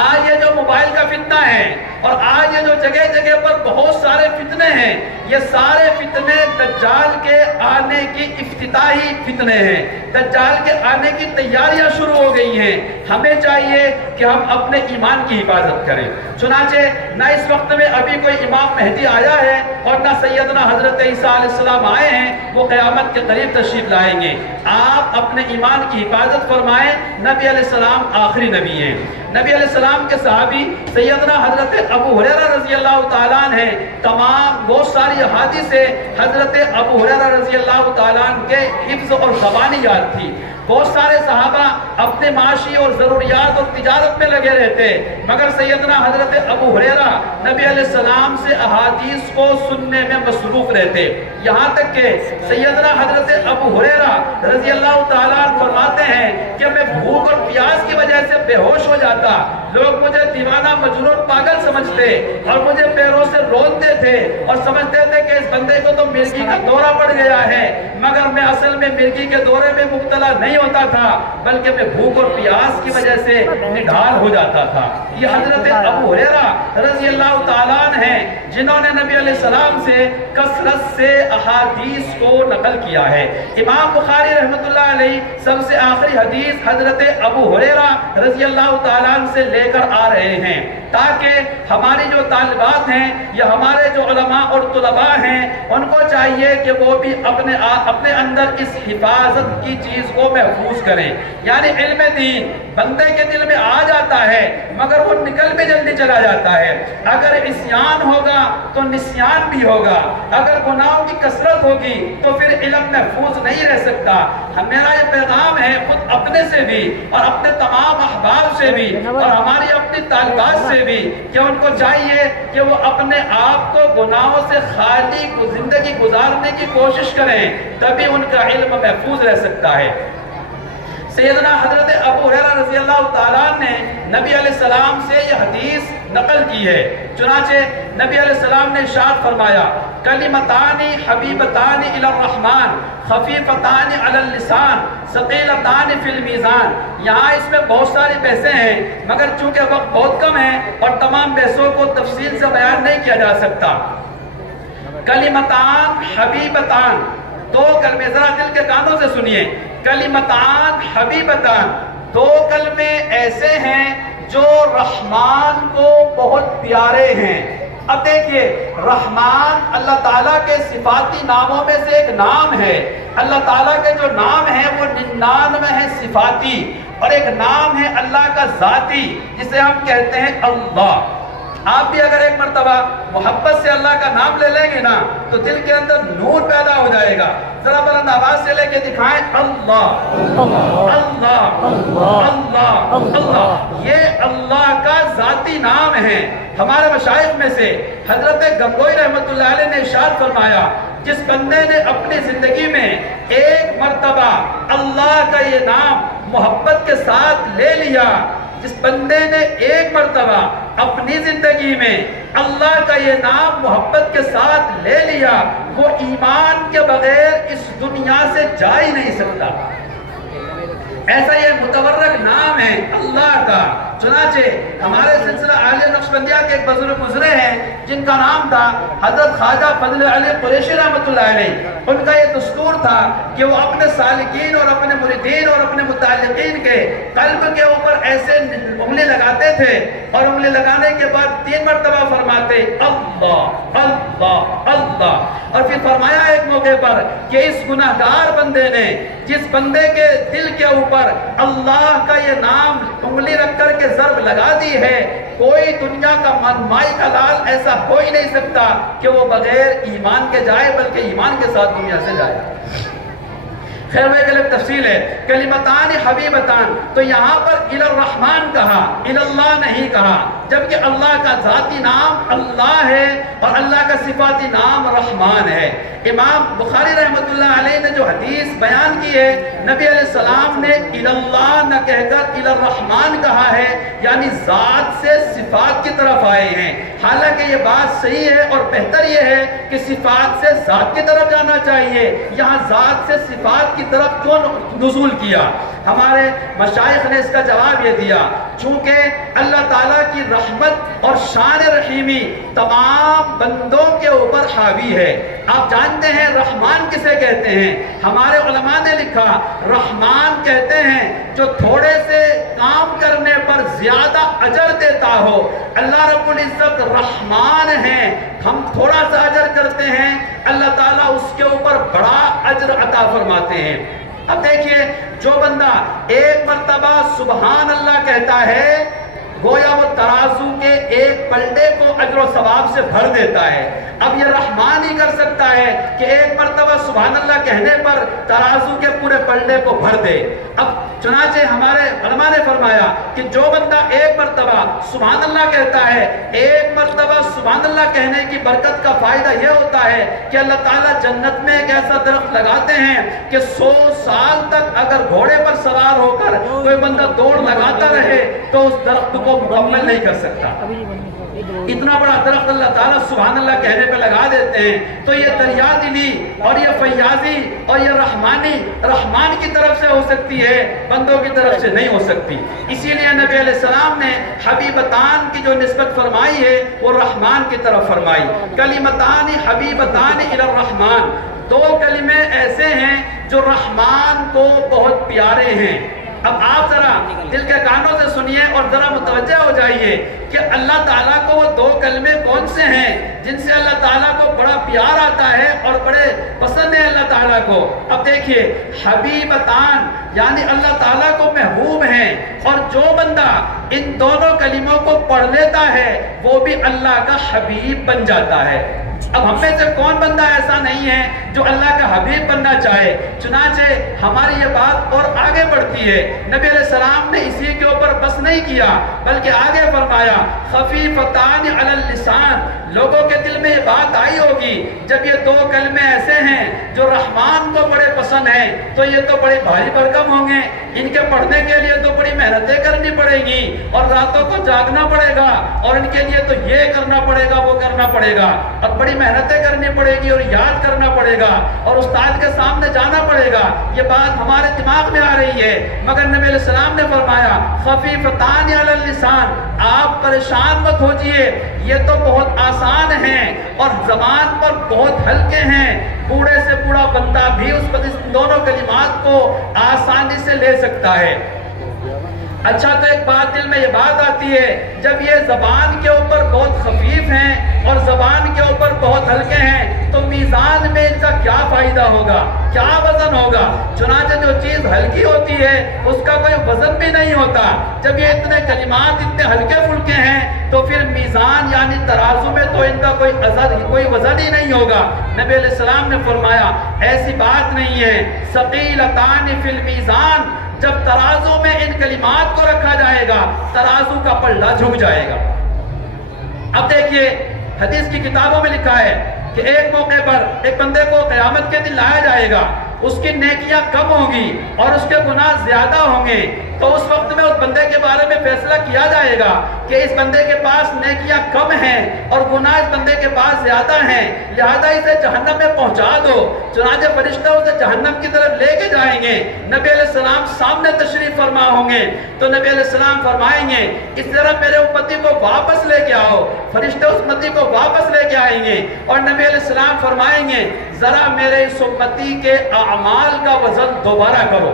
آج یہ جو موبائل کا فتنہ ہے اور آج یہ جو جگہ جگہ پر بہت سارے فتنے ہیں، یہ سارے فتنے دجال کے آنے کی افتتاحی فتنے ہیں، دجال کے آنے کی تیاریاں شروع ہو گئی ہیں۔ ہمیں چاہیے کہ ہم اپنے ایمان کی حفاظت کریں۔ چنانچہ نہ اس وقت میں ابھی کوئی امام مہدی آیا ہے اور نہ سیدنا حضرت عیسیٰ علیہ السلام آئے ہیں، وہ قیامت کے قریب تشریف لائیں گے۔ آپ اپنے ایمان کی حفاظت فرمائیں، نبی علیہ السلام آخری نبی ہیں۔ نبی علیہ السلام کے صحابی سیدنا حضرت ابو ہریرہ رضی اللہ تعالیٰ عنہ ہیں، تمام بہت ساری احادیث سے حضرت ابو ہریرہ رضی اللہ تعالیٰ عنہ کے حفظ اور زبانی یاد تھی۔ بہت سارے صحابہ اپنے معاشی اور ضروریات اور تجارت میں لگے رہتے، مگر سیدنا حضرت ابو ہریرہ نبی علیہ السلام سے احادیث کو سننے میں مصروف رہتے۔ یہاں تک کہ سیدنا حضرت ابو ہریرہ رضی اللہ تعالیٰ عنہ فرماتے ہیں کہ میں بھوک اور پیاس کی وجہ سے بے ہوش ہو جاتا، لوگ مجھے دیوانہ مجنون پاگل سمجھتے اور مجھے پیروں سے رونتے تھے اور سمجھتے تھے کہ اس بندے کو تو مرگی کا دورہ پڑ گیا ہے، مگر میں اصل میں مرگی کے دورے میں مبتلا نہیں ہوتا تھا، بلکہ میں بھوک اور پیاس کی وجہ سے نڈھال ہو جاتا تھا۔ یہ حضرت ابو ہریرہ رضی اللہ تعالیٰ عنہ ہیں جنہوں نے نبی علیہ السلام سے کثرت سے احادیث کو نقل کیا ہے۔ امام بخاری رحمۃ اللہ علیہ سب سے آخری حدیث حضرت ابو ہریرہ رضی اللہ تعالیٰ عنہ سے لے کر آ رہے ہیں تاکہ ہماری جو طالبات ہیں یا ہمارے جو علماء اور طلباء ہیں ان کو چاہیے کہ وہ بھی اپنے اندر اس حفاظت کی چیز کو محفوظ کریں۔ یعنی علم دین بندے کے دل میں آ جاتا ہے مگر وہ نکل بھی جلدی چلا جاتا ہے۔ اگر عصیان ہوگا تو نسیان بھی ہوگا، اگر گناہوں کی کثرت ہوگی تو پھر علم محفوظ نہیں رہ سکتا۔ میرا یہ پیغام ہے خود اپنے سے بھی اور اپنے تمام احباب سے بھی اور ہماری اپنی طالبات سے بھی کہ ان کو چاہیے کہ وہ اپنے آپ کو گناہوں سے خالی زندگی گزارنے کی کوشش کریں، تبھی ان کا علم محفوظ رہ سکتا ہے۔ سیدنا حضرت ابو ہریرہ رضی اللہ تعالیٰ نے نبی علیہ السلام سے یہ حدیث نقل کی ہے۔ چنانچہ نبی علیہ السلام نے ارشاد فرمایا کلمتان حبیبتان الی الرحمن خفیفتان علی اللسان ثقیلتان فی المیزان۔ یہاں اس میں بہت ساری بحثیں ہیں مگر چونکہ وقت بہت کم ہے اور تمام بحثوں کو تفصیل سے بیان نہیں کیا جا سکتا۔ کلمتان حبیبتان، دو کلمے، ذرا دل کے کانوں سے سنیے، کلمتان حبیبتان، دو کلمے ایسے ہیں جو رحمان کو بہت پیارے ہیں۔ اب دیکھیے رحمان اللہ تعالیٰ کے صفاتی ناموں میں سے ایک نام ہے۔ اللہ تعالیٰ کے جو نام ہیں وہ 99 ہیں صفاتی، اور ایک نام ہے اللہ کا ذاتی جسے ہم کہتے ہیں اللہ۔ آپ بھی اگر ایک مرتبہ محبت سے اللہ کا نام لے لیں گے نا تو دل کے اندر نور پیدا ہو جائے گا۔ ذرا بلند آواز سے لے کے دکھائیں اللہ اللہ اللہ اللہ۔ یہ اللہ کا ذاتی نام ہے۔ ہمارے مشائخ میں سے حضرت گنگوئی رحمۃ اللہ علیہ نے ارشاد فرمایا جس بندے نے اپنی زندگی میں ایک مرتبہ اللہ کا یہ نام محبت کے ساتھ لے لیا، جس بندے نے ایک مرتبہ اپنی زندگی میں اللہ کا یہ نام محبت کے ساتھ لے لیا، وہ ایمان کے بغیر اس دنیا سے جا ہی نہیں سکتا۔ ایسا یہ متورک نام ہے اللہ کا۔ چنانچہ ہمارے سلسلہ اہل نقشبندیہ کے ایک بزرگ گزرے ہیں جن کا نام تھا حضرت خواجہ فضل علی قریشی رحمۃ اللہ علیہ۔ ان کا یہ دستور تھا کہ وہ اپنے سالکین اور اپنے مریدین اور اپنے متعلقین کے قلب کے اوپر ایسے انگلی لگاتے تھے اور انگلی لگانے کے بعد 3 مرتبہ فرماتے اللہ اللہ اللہ، اور پھر فرمایا ایک موقع پر کہ اس گناہگار بندے نے جس بندے کے دل کے اوپر اللہ کا یہ نام انگلی رکھ کر کے ضرب لگا دی ہے، کوئی دنیا کا منمائی کا لال ایسا ہو ہی نہیں سکتا کہ وہ بغیر ایمان کے جائے بلکہ ایمان کے ساتھ دنیا سے جائے۔ خیر وہ ایک تفصیل ہے۔ کلمتان حبیبتان، تو یہاں پر الی الرحمن کہا، الی اللہ نہیں کہا، جبکہ اللہ کا ذاتی نام اللہ ہے اور اللہ کا صفاتی نام رحمان ہے۔ امام بخاری رحمۃ اللہ علیہ نے جو حدیث بیان کی ہے، نبی علیہ السلام نے الی اللہ نہ کہہ کر الی الرحمن کہا ہے، یعنی ذات سے صفات کی طرف آئے ہیں۔ حالانکہ یہ بات صحیح ہے اور بہتر یہ ہے کہ صفات سے ذات کی طرف جانا چاہیے، یہاں ذات سے صفات کی طرف کیوں نزول کیا؟ ہمارے مشائخ نے اس کا جواب یہ دیا چونکہ اللہ تعالیٰ کی رحمت اور شان رحیمی تمام بندوں کے اوپر حاوی ہے۔ آپ جانتے ہیں رحمان کسے کہتے ہیں؟ ہمارے علماء نے لکھا رحمان کہتے ہیں جو تھوڑے سے کام کرنے پر زیادہ اجر دیتا ہو۔ اللہ رب العزت رحمان ہیں، ہم تھوڑا سا اجر کرتے ہیں، اللہ تعالیٰ اس کے اوپر بڑا اجر عطا فرماتے ہیں۔ اب دیکھیے جو بندہ ایک مرتبہ سبحان اللہ کہتا ہے گویا وہ ترازو کے ایک پلٹے کو اجر و ثواب سے بھر دیتا ہے۔ اب یہ رحمان ہی کر سکتا کرتا ہے کہ ایک مرتبہ سبحان اللہ کہنے پر ترازو کے پورے پلڑے کو بھر دے۔ اب چنانچہ ہمارے علماء نے فرمایا کہ جو بندہ ایک مرتبہ سبحان اللہ کہتا ہے، ایک مرتبہ سبحان اللہ کہنے کی برکت کا فائدہ یہ ہوتا ہے کہ اللہ تعالیٰ جنت میں ایک ایسا درخت لگاتے ہیں کہ 100 سال تک اگر گھوڑے پر سوار ہو کر کوئی بندہ دوڑ لگاتا رہے تو اس درخت کو مکمل نہیں کر سکتا۔ اتنا بڑا درخت اللہ تعالیٰ سبحان اللہ کہنے پہ لگا دیتے ہیں۔ تو یہ دریا دلی اور یہ فیاضی اور یہ رحمانی رحمان کی طرف سے ہو سکتی ہے، بندوں کی طرف سے نہیں ہو سکتی۔ اسی لیے نبی علیہ السلام نے حبیبتان کی جو نسبت فرمائی ہے وہ رحمان کی طرف فرمائی۔ کلمتان حبیبتان الی الرحمان، دو کلمے ایسے ہیں جو رحمان کو بہت پیارے ہیں۔ اب آپ ذرا دل کے کانوں سے سنیے اور ذرا متوجہ ہو جائیے کہ اللہ تعالیٰ کو وہ دو کلمے کون سے ہیں جن سے اللہ تعالیٰ کو بڑا پیار آتا ہے اور بڑے پسند ہے اللہ تعالیٰ کو۔ اب دیکھیے، حبیبتان یعنی اللہ تعالیٰ کو محبوب ہیں، اور جو بندہ ان دونوں کلموں کو پڑھ لیتا ہے وہ بھی اللہ کا حبیب بن جاتا ہے۔ اب ہم میں سے کون بندہ ایسا نہیں ہے جو اللہ کا حبیب بننا چاہے؟ چنانچہ ہماری یہ بات اور آگے بڑھتی ہے۔ نبی علیہ السلام نے اسی کے اوپر بس نہیں کیا بلکہ آگے فرمایا خفیفتان علی اللسان۔ لوگوں کے دل میں یہ بات آئی ہوگی جب یہ دو کلمے ایسے ہیں جو رحمان کو بڑے پسند ہیں تو یہ تو بڑے بھاری بھرکم ہوں گے، ان کے پڑھنے کے لیے تو بڑی محنتیں کرنی پڑے گی اور راتوں کو جاگنا پڑے گا اور ان کے لیے تو یہ کرنا پڑے گا وہ کرنا پڑے گا اور بڑی محنتیں کرنی پڑے گی اور یاد کرنا پڑے گا اور استاد کے سامنے جانا پڑے گا۔ یہ بات ہمارے دماغ میں آ رہی ہے، مگر نبی علیہ السلام نے فرمایا خفیفتان علی اللسان، آپ پریشان مت ہوجئے، یہ تو بہت آسان ہیں اور زبان پر بہت ہلکے ہیں، بوڑھے سے بوڑھا بندہ بھی اس دونوں کلمات کو آسانی سے لے سکتا ہے۔ اچھا، تو ایک بات دل میں یہ بات آتی ہے، جب یہ زبان کے اوپر بہت خفیف ہیں اور زبان کے اوپر بہت ہلکے ہیں تو میزان میں ان کا کیا فائدہ ہوگا، کیا وزن ہوگا؟ چنانچہ جو چیز ہلکی ہوتی ہے اس کا کوئی وزن بھی نہیں ہوتا۔ جب یہ اتنے کلمات اتنے ہلکے پھلکے ہیں تو پھر میزان یعنی ترازو میں تو ان کا کوئی وزن ہی نہیں ہوگا۔ نبی علیہ السلام نے فرمایا ایسی بات نہیں ہے، ثقیلتان فی المیزان، جب ترازو میں ان کلمات کو رکھا جائے گا ترازو کا پلڑا جھک جائے گا۔ اب دیکھیے، حدیث کی کتابوں میں لکھا ہے کہ ایک موقع پر ایک بندے کو قیامت کے دن لایا جائے گا، اس کی نیکیاں کم ہوں گی اور اس کے گناہ زیادہ ہوں گے، تو اس وقت میں اس بندے کے بارے میں فیصلہ کیا جائے گا کہ اس بندے کے پاس نیکیاں کم ہیں اور گناہ اس بندے کے پاس زیادہ ہیں، لہذا اسے جہنم میں پہنچا دو۔ چنانچہ فرشتہ اسے جہنم کی طرف لے کے جائیں گے، نبی علیہ السلام سامنے تشریف فرما ہوں گے تو نبی علیہ السلام فرمائیں گے اس طرح میرے امتی کو واپس لے کے آؤ۔ فرشتے اس امتی کو واپس لے کے آئیں گے اور نبی علیہ السلام فرمائیں گے ذرا میرے اس امتی کے اعمال کا وزن دوبارہ کرو۔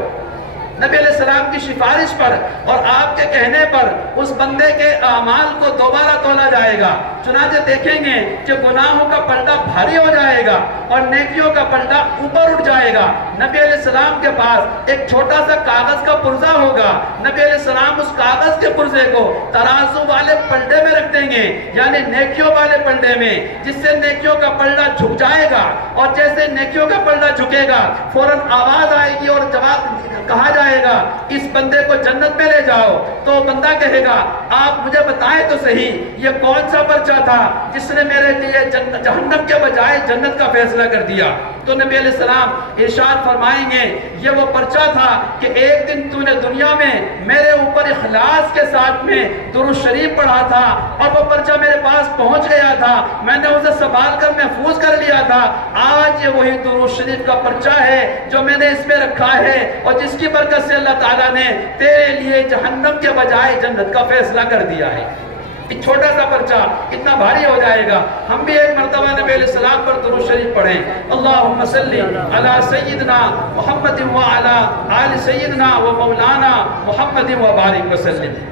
نبی علیہ السلام کی سفارش پر اور آپ کے کہنے پر اس بندے کے اعمال کو دوبارہ تولا جائے گا۔ چنانچہ دیکھیں گے کہ گناہوں کا پلڑا بھاری ہو جائے گا اور نیکیوں کا پلڑا اوپر اٹھ جائے گا۔ نبی علیہ السلام کے پاس ایک چھوٹا سا کاغذ کا پرزہ ہوگا، نبی علیہ السلام اس کاغذ کے پرزے کو ترازو والے پلڑے میں رکھ دیں گے، یعنی نیکیوں والے پلڑے میں، جس سے نیکیوں کا پلڑا جھک جائے گا، اور جیسے نیکیوں کا پلڑا جھکے گا فوراً آواز آئے گی اور جواب کہا جائے گا اس بندے کو جنت میں لے جاؤ، تو بندہ کہے گا آپ مجھے بتائیں تو صحیح یہ کون سا پرچہ تھا جس نے میرے لیے جہنم کے بجائے جنت کا فیصلہ کر دیا؟ تو نبی علیہ السلام ارشاد فرمائیں گے یہ وہ پرچہ تھا کہ ایک دن تو نے دنیا میں میرے اوپر اخلاص کے ساتھ میں درود شریف پڑھا تھا اور وہ پرچہ میرے پاس پہنچ گیا تھا، میں نے اسے سنبھال کر محفوظ کر لیا تھا، آج یہ وہی درود شریف کا پرچہ ہے جو میں نے اس میں رکھا ہے اور جس کی برکت سے اللہ تعالیٰ نے تیرے لیے جہنم کے بجائے جنت کا فیصلہ کر دیا ہے۔ ایک چھوٹا سا پرچہ اتنا بھاری ہو جائے گا۔ ہم بھی ایک مرتبہ نبی علیہ السلام پر درود شریف پڑھیں، اللہم صلی علی سیدنا محمد وعلی آل سیدنا و مولانا محمد وبارک وسلم۔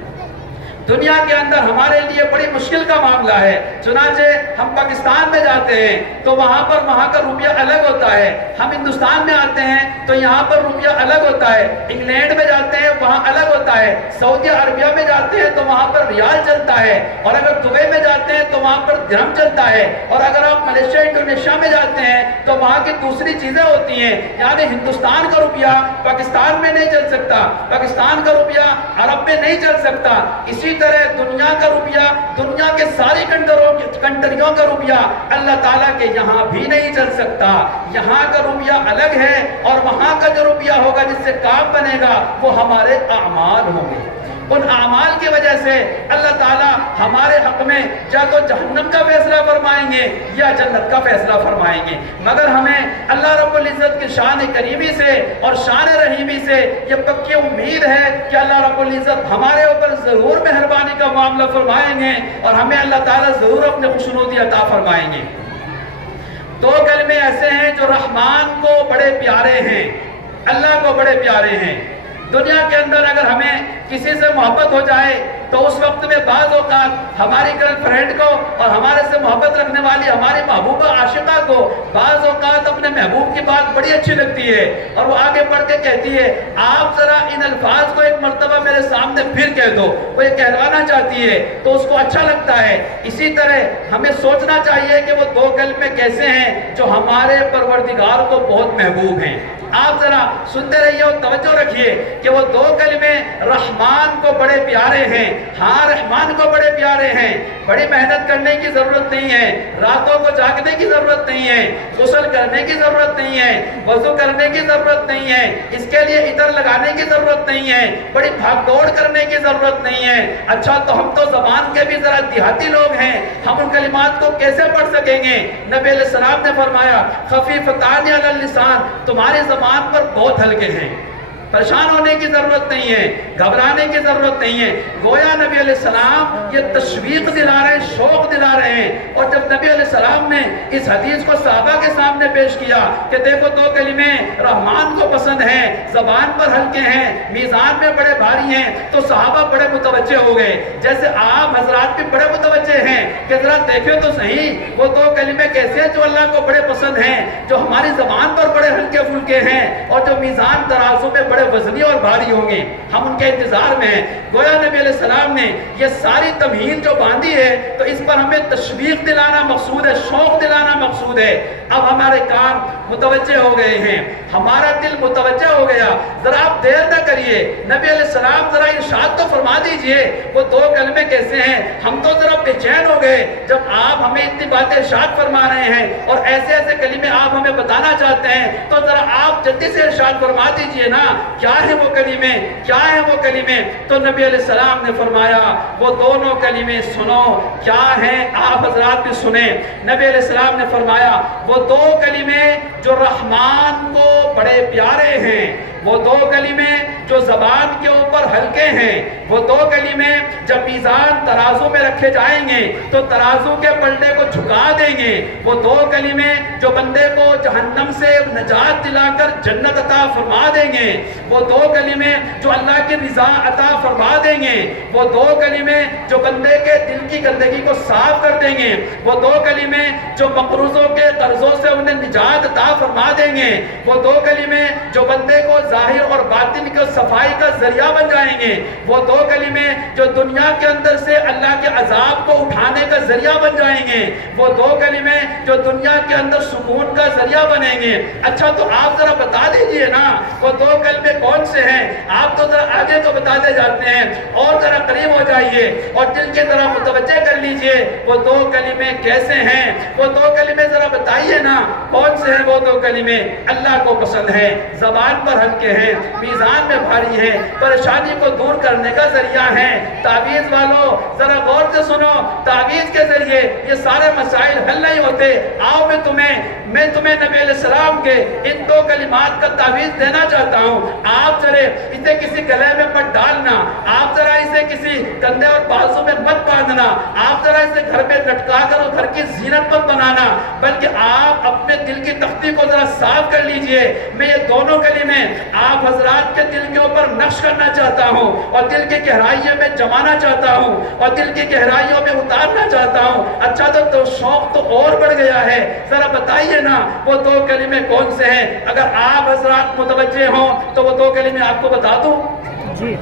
دنیا کے اندر ہمارے لیے بڑی مشکل کا معاملہ ہے، چنانچہ ہم پاکستان میں جاتے ہیں تو وہاں کا روپیہ الگ ہوتا ہے، ہم ہندوستان میں آتے ہیں تو یہاں پر روپیہ الگ ہوتا ہے، انگلینڈ میں جاتے ہیں وہاں الگ ہوتا ہے، سعودی عربیہ میں جاتے ہیں تو وہاں پر ریال چلتا ہے، اور اگر دبئی میں جاتے ہیں تو وہاں پر درہم چلتا ہے، اور اگر آپ ملیشیا انڈونیشیا میں جاتے ہیں تو وہاں کی دوسری چیزیں ہوتی ہیں. یعنی ہندوستان کا روپیہ پاکستان میں نہیں چل سکتا، پاکستان کا روپیہ عرب میں نہیں چل سکتا. اسی طرح دنیا کا روپیہ، دنیا کے ساری کنٹریوں کا روپیہ اللہ تعالیٰ کے یہاں بھی نہیں چل سکتا. یہاں کا روپیہ الگ ہے اور وہاں کا جو روپیہ ہوگا جس سے کام بنے گا وہ ہمارے اعمال ہوں گے. ان اعمال کی وجہ سے اللہ تعالیٰ ہمارے حق میں یا تو جہنم کا فیصلہ فرمائیں گے یا جنت کا فیصلہ فرمائیں گے. مگر ہمیں اللہ رب العزت کی شان کریمی سے اور شان رحیمی سے یہ پکی امید ہے کہ اللہ رب العزت ہمارے اوپر ضرور مہربانی کا معاملہ فرمائیں گے اور ہمیں اللہ تعالیٰ ضرور اپنے خوشنودی عطا فرمائیں گے. دو کلمے ایسے ہیں جو رحمان کو بڑے پیارے ہیں، اللہ کو بڑے پیارے ہیں. دنیا کے اندر اگر ہمیں کسی سے محبت ہو جائے تو اس وقت میں بعض اوقات ہماری گرل فرینڈ کو اور ہمارے سے محبت رکھنے والی ہماری محبوبہ عاشقہ کو بعض اوقات اپنے محبوب کی بات بڑی اچھی لگتی ہے اور وہ آگے بڑھ کے کہتی ہے آپ ذرا ان الفاظ کو ایک مرتبہ میرے سامنے پھر کہہ دو. وہ یہ کہلوانا چاہتی ہے تو اس کو اچھا لگتا ہے. اسی طرح ہمیں سوچنا چاہیے کہ وہ دو کلمے کیسے ہیں جو ہمارے پروردگار کو بہت محبوب ہیں. آپ ذرا سنتے رہیے اور توجہ رکھیے کہ وہ دو کلمے رحمان کو بڑے پیارے ہیں. ہاں رحمان کو بڑے پیارے ہیں. بڑی محنت کرنے کی ضرورت نہیں ہے، راتوں کو جاگنے کی ضرورت نہیں ہے، غسل کرنے کی ضرورت نہیں ہے، وضو کرنے کی ضرورت نہیں ہے، اس کے لیے عطر لگانے کی ضرورت نہیں ہے، بڑی بھاگ دوڑ کرنے کی ضرورت نہیں ہے. اچھا تو ہم تو زبان کے بھی ذرا دیہاتی لوگ ہیں، ہم ان کلمات کو کیسے پڑھ سکیں گے؟ نبی علیہ السلام نے فرمایا خفیفتان علی اللسان، تمہاری زبان پر بہت ہلکے ہیں. پریشان ہونے کی ضرورت نہیں ہے، گھبرانے کی ضرورت نہیں ہے. گویا نبی علیہ السلام یہ تشویق دلا رہے ہیں، شوق دلا رہے ہیں. اور جب نبی علیہ السلام نے اس حدیث کو صحابہ کے سامنے پیش کیا کہ دیکھو دو کلمے رحمان کو پسند ہیں، زبان پر ہلکے ہیں، میزان میں بڑے بھاری ہیں، تو صحابہ بڑے متوجہ ہو گئے. جیسے آپ حضرات بھی بڑے متوجہ ہیں کہ ذرا دیکھیں تو صحیح وہ دو کلمے کیسے ہیں جو اللہ کو بڑے پسند ہیں، جو ہماری زبان پر بڑے ہلکے پھلکے ہیں اور جو میزان ترازو میں بڑے وزنی اور بھاری ہوں گے. ہم ان کے انتظار میں ہیں. گویا نبی علیہ السلام نے یہ ساری تمہید جو باندھی ہے تو اس پر ہمیں تشویق دلانا مقصود ہے، شوق دلانا مقصود ہے. اب ہمارے کان متوجہ ہو گئے ہیں، ہمارا دل متوجہ ہو گیا. ذرا آپ دیر نہ کریے، نبی علیہ السلام ذرا ارشاد تو فرما دیجئے وہ دو کلمے کیسے ہیں. ہم تو ذرا بے چین ہو گئے جب آپ ہمیں اتنی باتیں ارشاد فرما رہے ہیں اور ایسے ایسے کلمے آپ ہمیں بتانا چاہتے ہیں، تو ذرا آپ جلدی سے ارشاد فرما دیجئے نا کیا ہے وہ کلمے، کیا ہے وہ کلمے. تو نبی علیہ السلام نے فرمایا وہ دونوں کلمے سنو. کیا ہیں آپ حضرات بھی سنیں. نبی علیہ السلام نے فرمایا وہ دو کلمے جو رحمان کو بڑے پیارے ہیں، وہ دو کلمے جو زبان کے اوپر ہلکے ہیں، وہ دو کلمے جب میزان ترازو میں رکھے جائیں گے تو ترازو کے پلڑے کو جھکا دیں گے. وہ دو کلمے جو بندے کو جہنم سے نجات دلا کر جنت عطا فرما دیں گے. وہ دو کلمے جو اللہ کی رضا عطا فرما دیں گے. وہ دو کلمے جو بندے کے دل کی گندگی کو صاف کر دیں گے. وہ دو کلمے جو مقروضوں کے قرضوں سے انہیں نجات عطا فرما دیں گے. وہ دو کلمے جو بندے کو ظاہر اور باطن کی صفائی کا ذریعہ بن جائیں گے. وہ دو کلمے جو دنیا کے اندر سے اللہ کے عذاب کو اٹھانے کا ذریعہ بن جائیں گے. وہ دو کلمے جو دنیا کے اندر سکون کا ذریعہ بنیں گے. اچھا تو آپ ذرا بتا دیجئے نا وہ دو کلمے کون سے ہیں. آپ تو ذرا آگے تو بتاتے جاتے ہیں اور ذرا قریب ہو جائیے اور دل کی طرح متوجہ کر لیجئے وہ دو کلمے کیسے ہیں. وہ دو کلمے ذرا بتائیے نا کون سے ہیں وہ دو کلمے. اللہ کو پسند ہے، زبان پر ہلکے ہیں، میزان میں بھاری ہیں، پریشانی کو دور کرنے کا ذریعہ ہیں. تعویذ والو ذرا غور سے سنو، تعویذ کے ذریعے یہ سارے مسائل حل نہیں ہوتے. آؤ میں تمہیں نبی علیہ السلام کے ان دو کلمات کا تعویذ دینا چاہتا ہوں. آپ ذرا اسے کسی گلے میں مت ڈالنا، آپ ذرا اسے کسی کندھے اور بازو میں مت باندھنا، آپ ذرا اسے گھر میں لٹکا کر اور گھر کی زینت مت بنانا، بلکہ آپ اپنے دل کی تختی کو ذرا صاف کر لیجئے. میں یہ دونوں کلمے آپ حضرات کے دل کے اوپر نقش کرنا چاہتا ہوں اور دل کی گہرائیوں میں جمانا چاہتا ہوں اور دل کی گہرائیوں میں اتارنا چاہتا ہوں. اچھا تو شوق تو اور بڑھ گیا ہے. ذرا بتائیے نا وہ دو کلمے کون سے ہیں. اگر آپ حضرات متوجہ ہوں تو وہ دو کلمے آپ کو بتا دوں. جی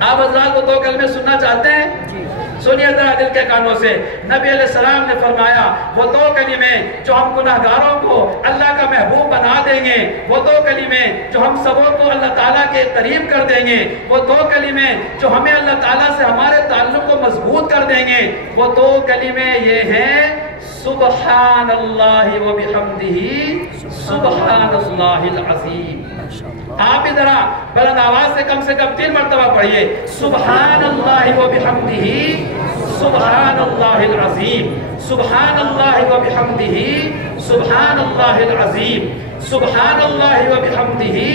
آپ حضرات وہ دو کلمے سننا چاہتے ہیں؟ جی سنیے ذرا دل کے کانوں سے، نبی علیہ السلام نے فرمایا وہ دو کلمے جو ہم گناہگاروں کو اللہ کا محبوب بنا دیں گے، وہ دو کلمے جو ہم سبوں کو اللہ تعالیٰ کے قریب کر دیں گے، وہ دو کلمے جو ہمیں اللہ تعالیٰ سے ہمارے تعلق کو مضبوط کر دیں گے، وہ دو کلمے یہ ہیں سبحان اللہ و بحمدہ سبحان اللہ العظیم۔ آپ ذرا بلند آواز سے کم 3 مرتبہ پڑھیے، سبحان اللہ و بحمدہ سبحان اللہ العظیم، سبحان اللہ و بحمدہ سبحان اللہ العظیم، سبحان اللہ و بحمدہ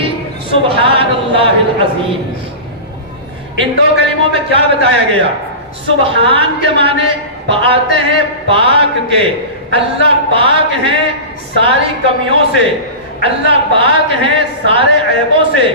سبحان اللہ العظیم۔ ان دو کلموں میں کیا بتایا گیا؟ سبحان کے معنی آتے ہیں پاک کے، اللہ پاک ہیں ساری کمیوں سے، اللہ پاک ہیں سارے عیبوں سے،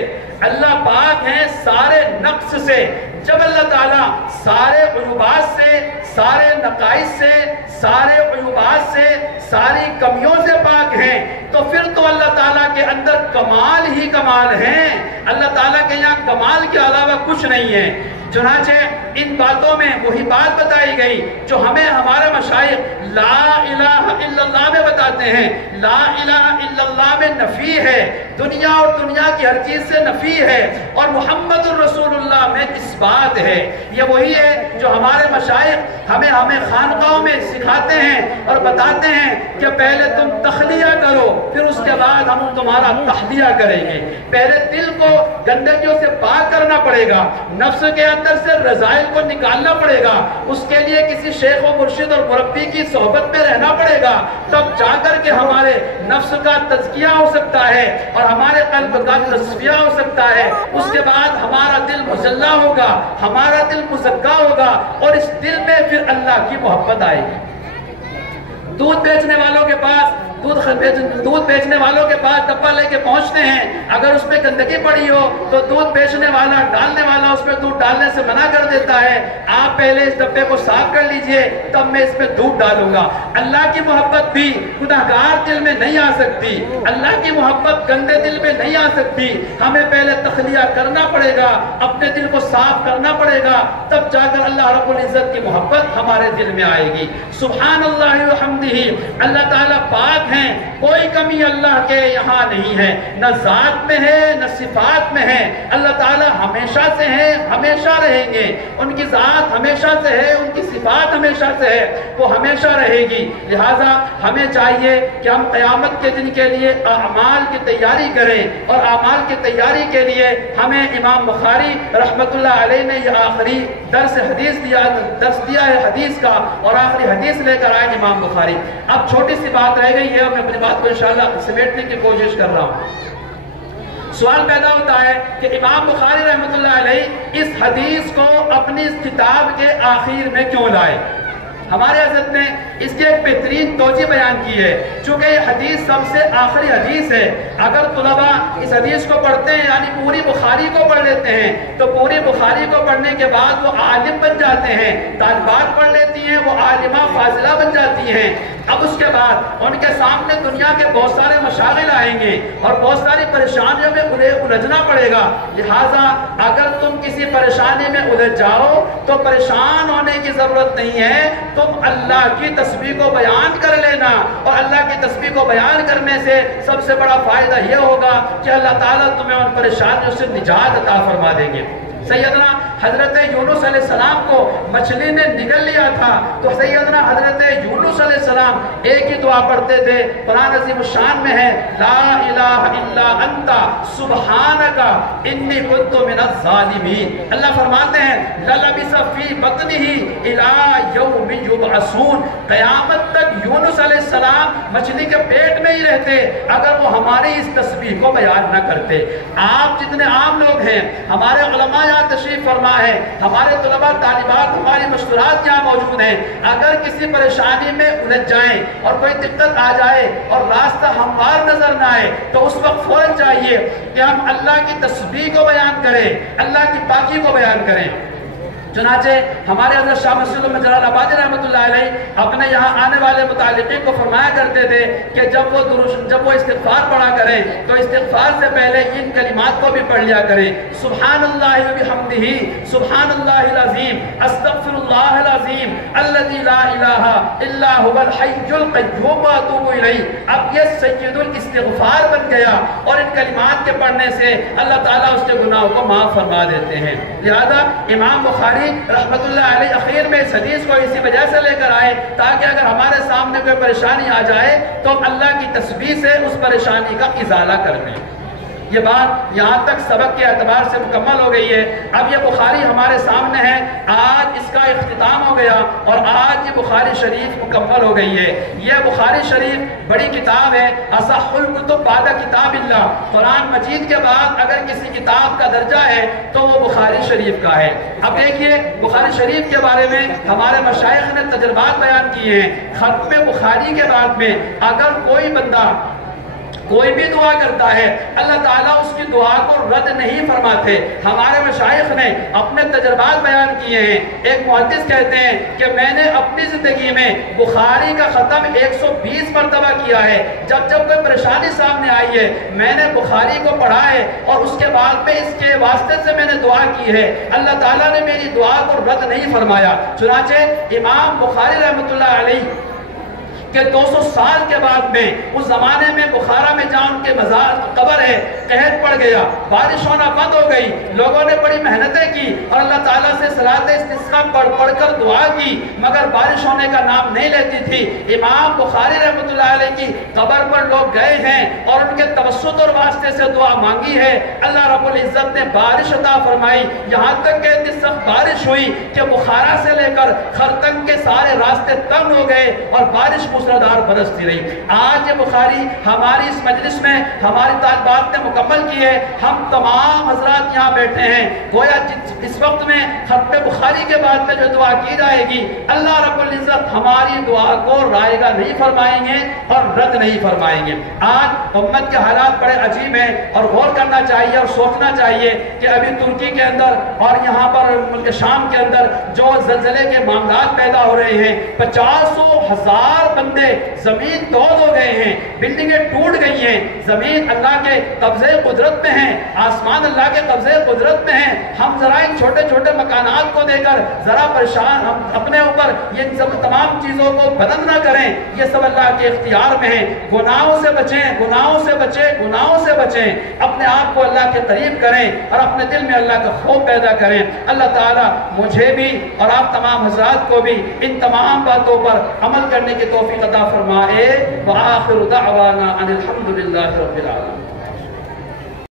اللہ پاک ہیں سارے نقص سے۔ جب اللہ تعالیٰ سارے عیوبات سے، سارے نقائص سے، سارے عیوبات سے، ساری کمیوں سے پاک ہیں تو پھر تو اللہ تعالیٰ کے اندر کمال ہی کمال ہیں۔ اللہ تعالیٰ کے یہاں کمال کے علاوہ کچھ نہیں ہے۔ چنانچہ ان باتوں میں وہی بات بتائی گئی جو ہمیں ہمارے مشائخ لا الہ الا اللہ میں بتاتے ہیں۔ لا الہ الا اللہ میں نفی ہے، دنیا اور دنیا کی ہر چیز سے نفی ہے، اور محمد الرسول اللہ میں اس بات ہے۔ یہ وہی ہے جو ہمارے مشائخ ہمیں خانقاہوں میں سکھاتے ہیں اور بتاتے ہیں کہ پہلے تم تخلیہ کرو، پھر اس کے بعد ہم تمہارا تحلیہ کریں گے۔ پہلے دل کو گندگیوں سے پاک کرنا پڑے گا، نفس کے اندر سے رذائل کو نکالنا پڑے گا، اس کے لیے کسی شیخ و مرشد اور مربی کی صحبت میں رہنا پڑے گا، تب جا کر کے ہمارے نفس کا تزکیہ ہو سکتا ہے اور ہمارے قلب کا تصفیہ ہو سکتا ہے۔ اس کے بعد ہمارا دل مجلہ ہوگا، ہمارا دل مزکا ہوگا، اور اس دل میں پھر اللہ کی محبت آئے گی۔ دودھ بیچنے والوں کے پاس دودھ بیچنے والوں کے پاس ڈبہ لے کے پہنچتے ہیں، اگر اس میں گندگی پڑی ہو تو دودھ بیچنے والا ڈالنے والا اس میں دودھ ڈالنے سے منع کر دیتا ہے، آپ پہلے اس ڈبے کو صاف کر لیجئے تب میں اس میں دودھ ڈالوں گا۔ اللہ کی محبت بھی گناہگار دل میں نہیں آ سکتی، اللہ کی محبت گندے دل میں نہیں آ سکتی، ہمیں پہلے تخلیہ کرنا پڑے گا، اپنے دل کو صاف کرنا پڑے گا، تب جا کر اللہ رب العزت کی محبت ہمارے دل میں آئے گی۔ سبحان اللہ وحمدہ، اللہ تعالیٰ پاک ہیں، کوئی کمی اللہ کے یہاں نہیں ہے، نہ ذات میں ہے نہ صفات میں ہے۔ اللہ تعالیٰ ہمیشہ سے ہیں، ہمیشہ رہیں گے، ان کی ذات ہمیشہ سے ہے، ان کی صفات ہمیشہ سے ہے، وہ ہمیشہ رہے گی۔ لہٰذا ہمیں چاہیے کہ ہم قیامت کے دن کے لیے اعمال کی تیاری کریں، اور اعمال کی تیاری کے لیے ہمیں امام بخاری رحمت اللہ علیہ نے یہ آخری درس دیا ہے حدیث کا، اور آخری حدیث لے کر آئے امام بخاری۔ اب چھوٹی سی بات رہ گئی ہے اور میں اپنی بات کو انشاءاللہ سمیٹنے کی کوشش کر رہا ہوں۔ سوال پیدا ہوتا ہے کہ امام بخاری رحمۃ اللہ علیہ اس حدیث کو اپنی اس کتاب کے آخر میں کیوں لائے؟ ہمارے حضرت نے اس کی ایک بہترین توجہ بیان کی ہے، چونکہ یہ حدیث سب سے آخری حدیث ہے۔ اگر طلباء اس حدیث کو پڑھتے ہیں، یعنی پوری بخاری کو پڑھ لیتے ہیں، تو پوری بخاری کو پڑھنے کے بعد وہ عالم بن جاتے ہیں، طالبات پڑھ لیتی ہیں، وہ عالمہ فاضلہ بن جاتی ہیں۔ اب اس کے بعد ان کے سامنے دنیا کے بہت سارے مشاغل آئیں گے اور بہت ساری پریشانیوں میں الجھنا پڑے گا۔ لہٰذا اگر تم کسی پریشانی میں الجھ جاؤ تو پریشان ہونے کی ضرورت نہیں ہے، تم اللہ کی تسبیح کو بیان کر لینا، اور اللہ کی تسبیح کو بیان کرنے سے سب سے بڑا فائدہ یہ ہوگا کہ اللہ تعالیٰ تمہیں ان پریشانیوں سے نجات عطا فرما دیں گے۔ سیدنا حضرت یونس علیہ السلام کو مچھلی نے نگل لیا تھا، تو سیدنا حضرت یونس علیہ السلام ایک ہی دعا پڑھتے تھے، قرآن عظیم الشان میں ہے، لا الہ الا انت سبحانک انی کنت من الظالمین۔ اللہ فرماتے ہیں للبث فی بطنہ الی یوم یبعثون، قیامت تک یونس علیہ السلام مچھلی کے پیٹ میں ہی رہتے اگر وہ ہماری اس تسبیح کو بیان نہ کرتے۔ آپ جتنے عام لوگ ہیں، ہمارے علماء تشریف فرما ہے، ہمارے طلباء طالبات، ہماری مشورات یہاں موجود ہیں، اگر کسی پریشانی میں الجھ جائیں اور کوئی دقت آ جائے اور راستہ ہموار نظر نہ آئے تو اس وقت فوراً چاہیے کہ ہم اللہ کی تسبیح کو بیان کریں، اللہ کی پاکی کو بیان کریں۔ چنانچہ ہمارے حضرت شاہ مسجد میں جلال آبادی رحمۃ اللہ علیہ اپنے یہاں آنے والے متعلقین کو فرمایا کرتے تھے کہ جب وہ استغفار پڑھا کریں تو استغفار سے پہلے ان کلمات کو بھی پڑھ لیا کریں، سبحان اللہ و بحمدہ، سبحان اللہ العظیم، استغفر اللہ العظیم الذی لا الہ الا هو الحی القیوم واتوب الیہ۔ اب یہ سید الاستغفار بن گیا اور ان کلمات کے پڑھنے سے اللہ تعالیٰ اس کے گناہوں کو معاف فرما دیتے ہیں۔ لہذا امام بخاری رحمت اللہ علیہ اخیر میں اس حدیث کو اسی وجہ سے لے کر آئے تاکہ اگر ہمارے سامنے کوئی پریشانی آ جائے تو اللہ کی تسبیح سے اس پریشانی کا ازالہ کر لیں۔ یہ بات یہاں تک سبق کے اعتبار سے مکمل ہو گئی ہے۔ اب یہ بخاری ہمارے سامنے ہے، آج اس کا اختتام ہو گیا اور آج یہ بخاری شریف مکمل ہو گئی ہے۔ یہ بخاری شریف بڑی کتاب ہے، اصح الکتب بعد کتاب اللہ، قرآن مجید کے بعد اگر کسی کتاب کا درجہ ہے تو وہ بخاری شریف کا ہے۔ اب دیکھیے بخاری شریف کے بارے میں ہمارے مشائخ نے تجربات بیان کیے ہیں۔ ختم بخاری کے بعد میں اگر کوئی بندہ کوئی بھی دعا کرتا ہے اللہ تعالیٰ اس کی دعا کو رد نہیں فرماتے۔ ہمارے مشائخ نے اپنے تجربات بیان کیے ہیں۔ ایک محدث کہتے ہیں کہ میں نے اپنی زندگی میں بخاری کا ختم 120 مرتبہ کیا ہے۔ جب کوئی پریشانی سامنے آئی ہے میں نے بخاری کو پڑھا ہے اور اس کے بعد میں اس کے واسطے سے میں نے دعا کی ہے، اللہ تعالیٰ نے میری دعا کو رد نہیں فرمایا۔ چنانچہ امام بخاری رحمۃ اللہ علیہ کہ 200 سال کے بعد میں اس زمانے میں بخارا میں جہاں ان کے مزار قبر ہے قحط پڑ گیا، بارش ہونا بند ہو گئی، لوگوں نے بڑی محنتیں کی اور اللہ تعالیٰ سے صلاۃ استسقاء پڑھ کر دعا کی مگر بارش ہونے کا نام نہیں لیتی تھی۔ امام بخاری رحمۃ اللہ علیہ کی قبر پر لوگ گئے ہیں اور ان کے توسط اور واسطے سے دعا مانگی ہے، اللہ رب العزت نے بارش عطا فرمائی، یہاں تک کہ اتنی سخت بارش ہوئی کہ بخارا سے لے کر خرطنگ کے سارے راستے تنگ ہو گئے اور بارش موسلادھار برستی رہی۔ آج یہ بخاری ہماری اس مجلس میں ہماری طالبات نے مکمل کی ہے، ہم تمام حضرات یہاں بیٹھے ہیں، گویا اس وقت میں ختم بخاری کے بعد میں جو دعا کی جائے گی اللہ رب العزت ہماری دعا کو رائے گا نہیں فرمائیں گے اور رد نہیں فرمائیں گے۔ آج امت کے حالات بڑے عجیب ہیں اور غور کرنا چاہیے اور سوچنا چاہیے کہ ابھی ترکی کے اندر اور یہاں پر ملک شام کے اندر جو زلزلے کے معاملات پیدا ہو رہے ہیں، 50,000 بندے زمین دود ہو گئے ہیں، بلڈنگیں ٹوٹ گئی ہیں، زمین اللہ کے قبضے قدرت میں ہیں، آسمان اللہ کے قبضے قدرت میں ہیں۔ ہم ذرا ان چھوٹے چھوٹے مکانات کو دے کر ذرا پریشان، ہم اپنے اوپر یہ سب تمام چیزوں کو بلند نہ کریں، یہ سب اللہ کے اختیار میں ہیں۔ گناہوں سے بچیں، گناہوں سے بچیں، گناہوں سے بچیں، اپنے آپ کو اللہ کے قریب کریں اور اپنے دل میں اللہ کا خوف پیدا کریں۔ اللہ تعالیٰ مجھے بھی اور آپ تمام حضرات کو بھی ان تمام باتوں پر عمل کرنے کی توفیق عطا فرمائے۔ وآخر دعوانا ان الحمد للہ رب العالمین۔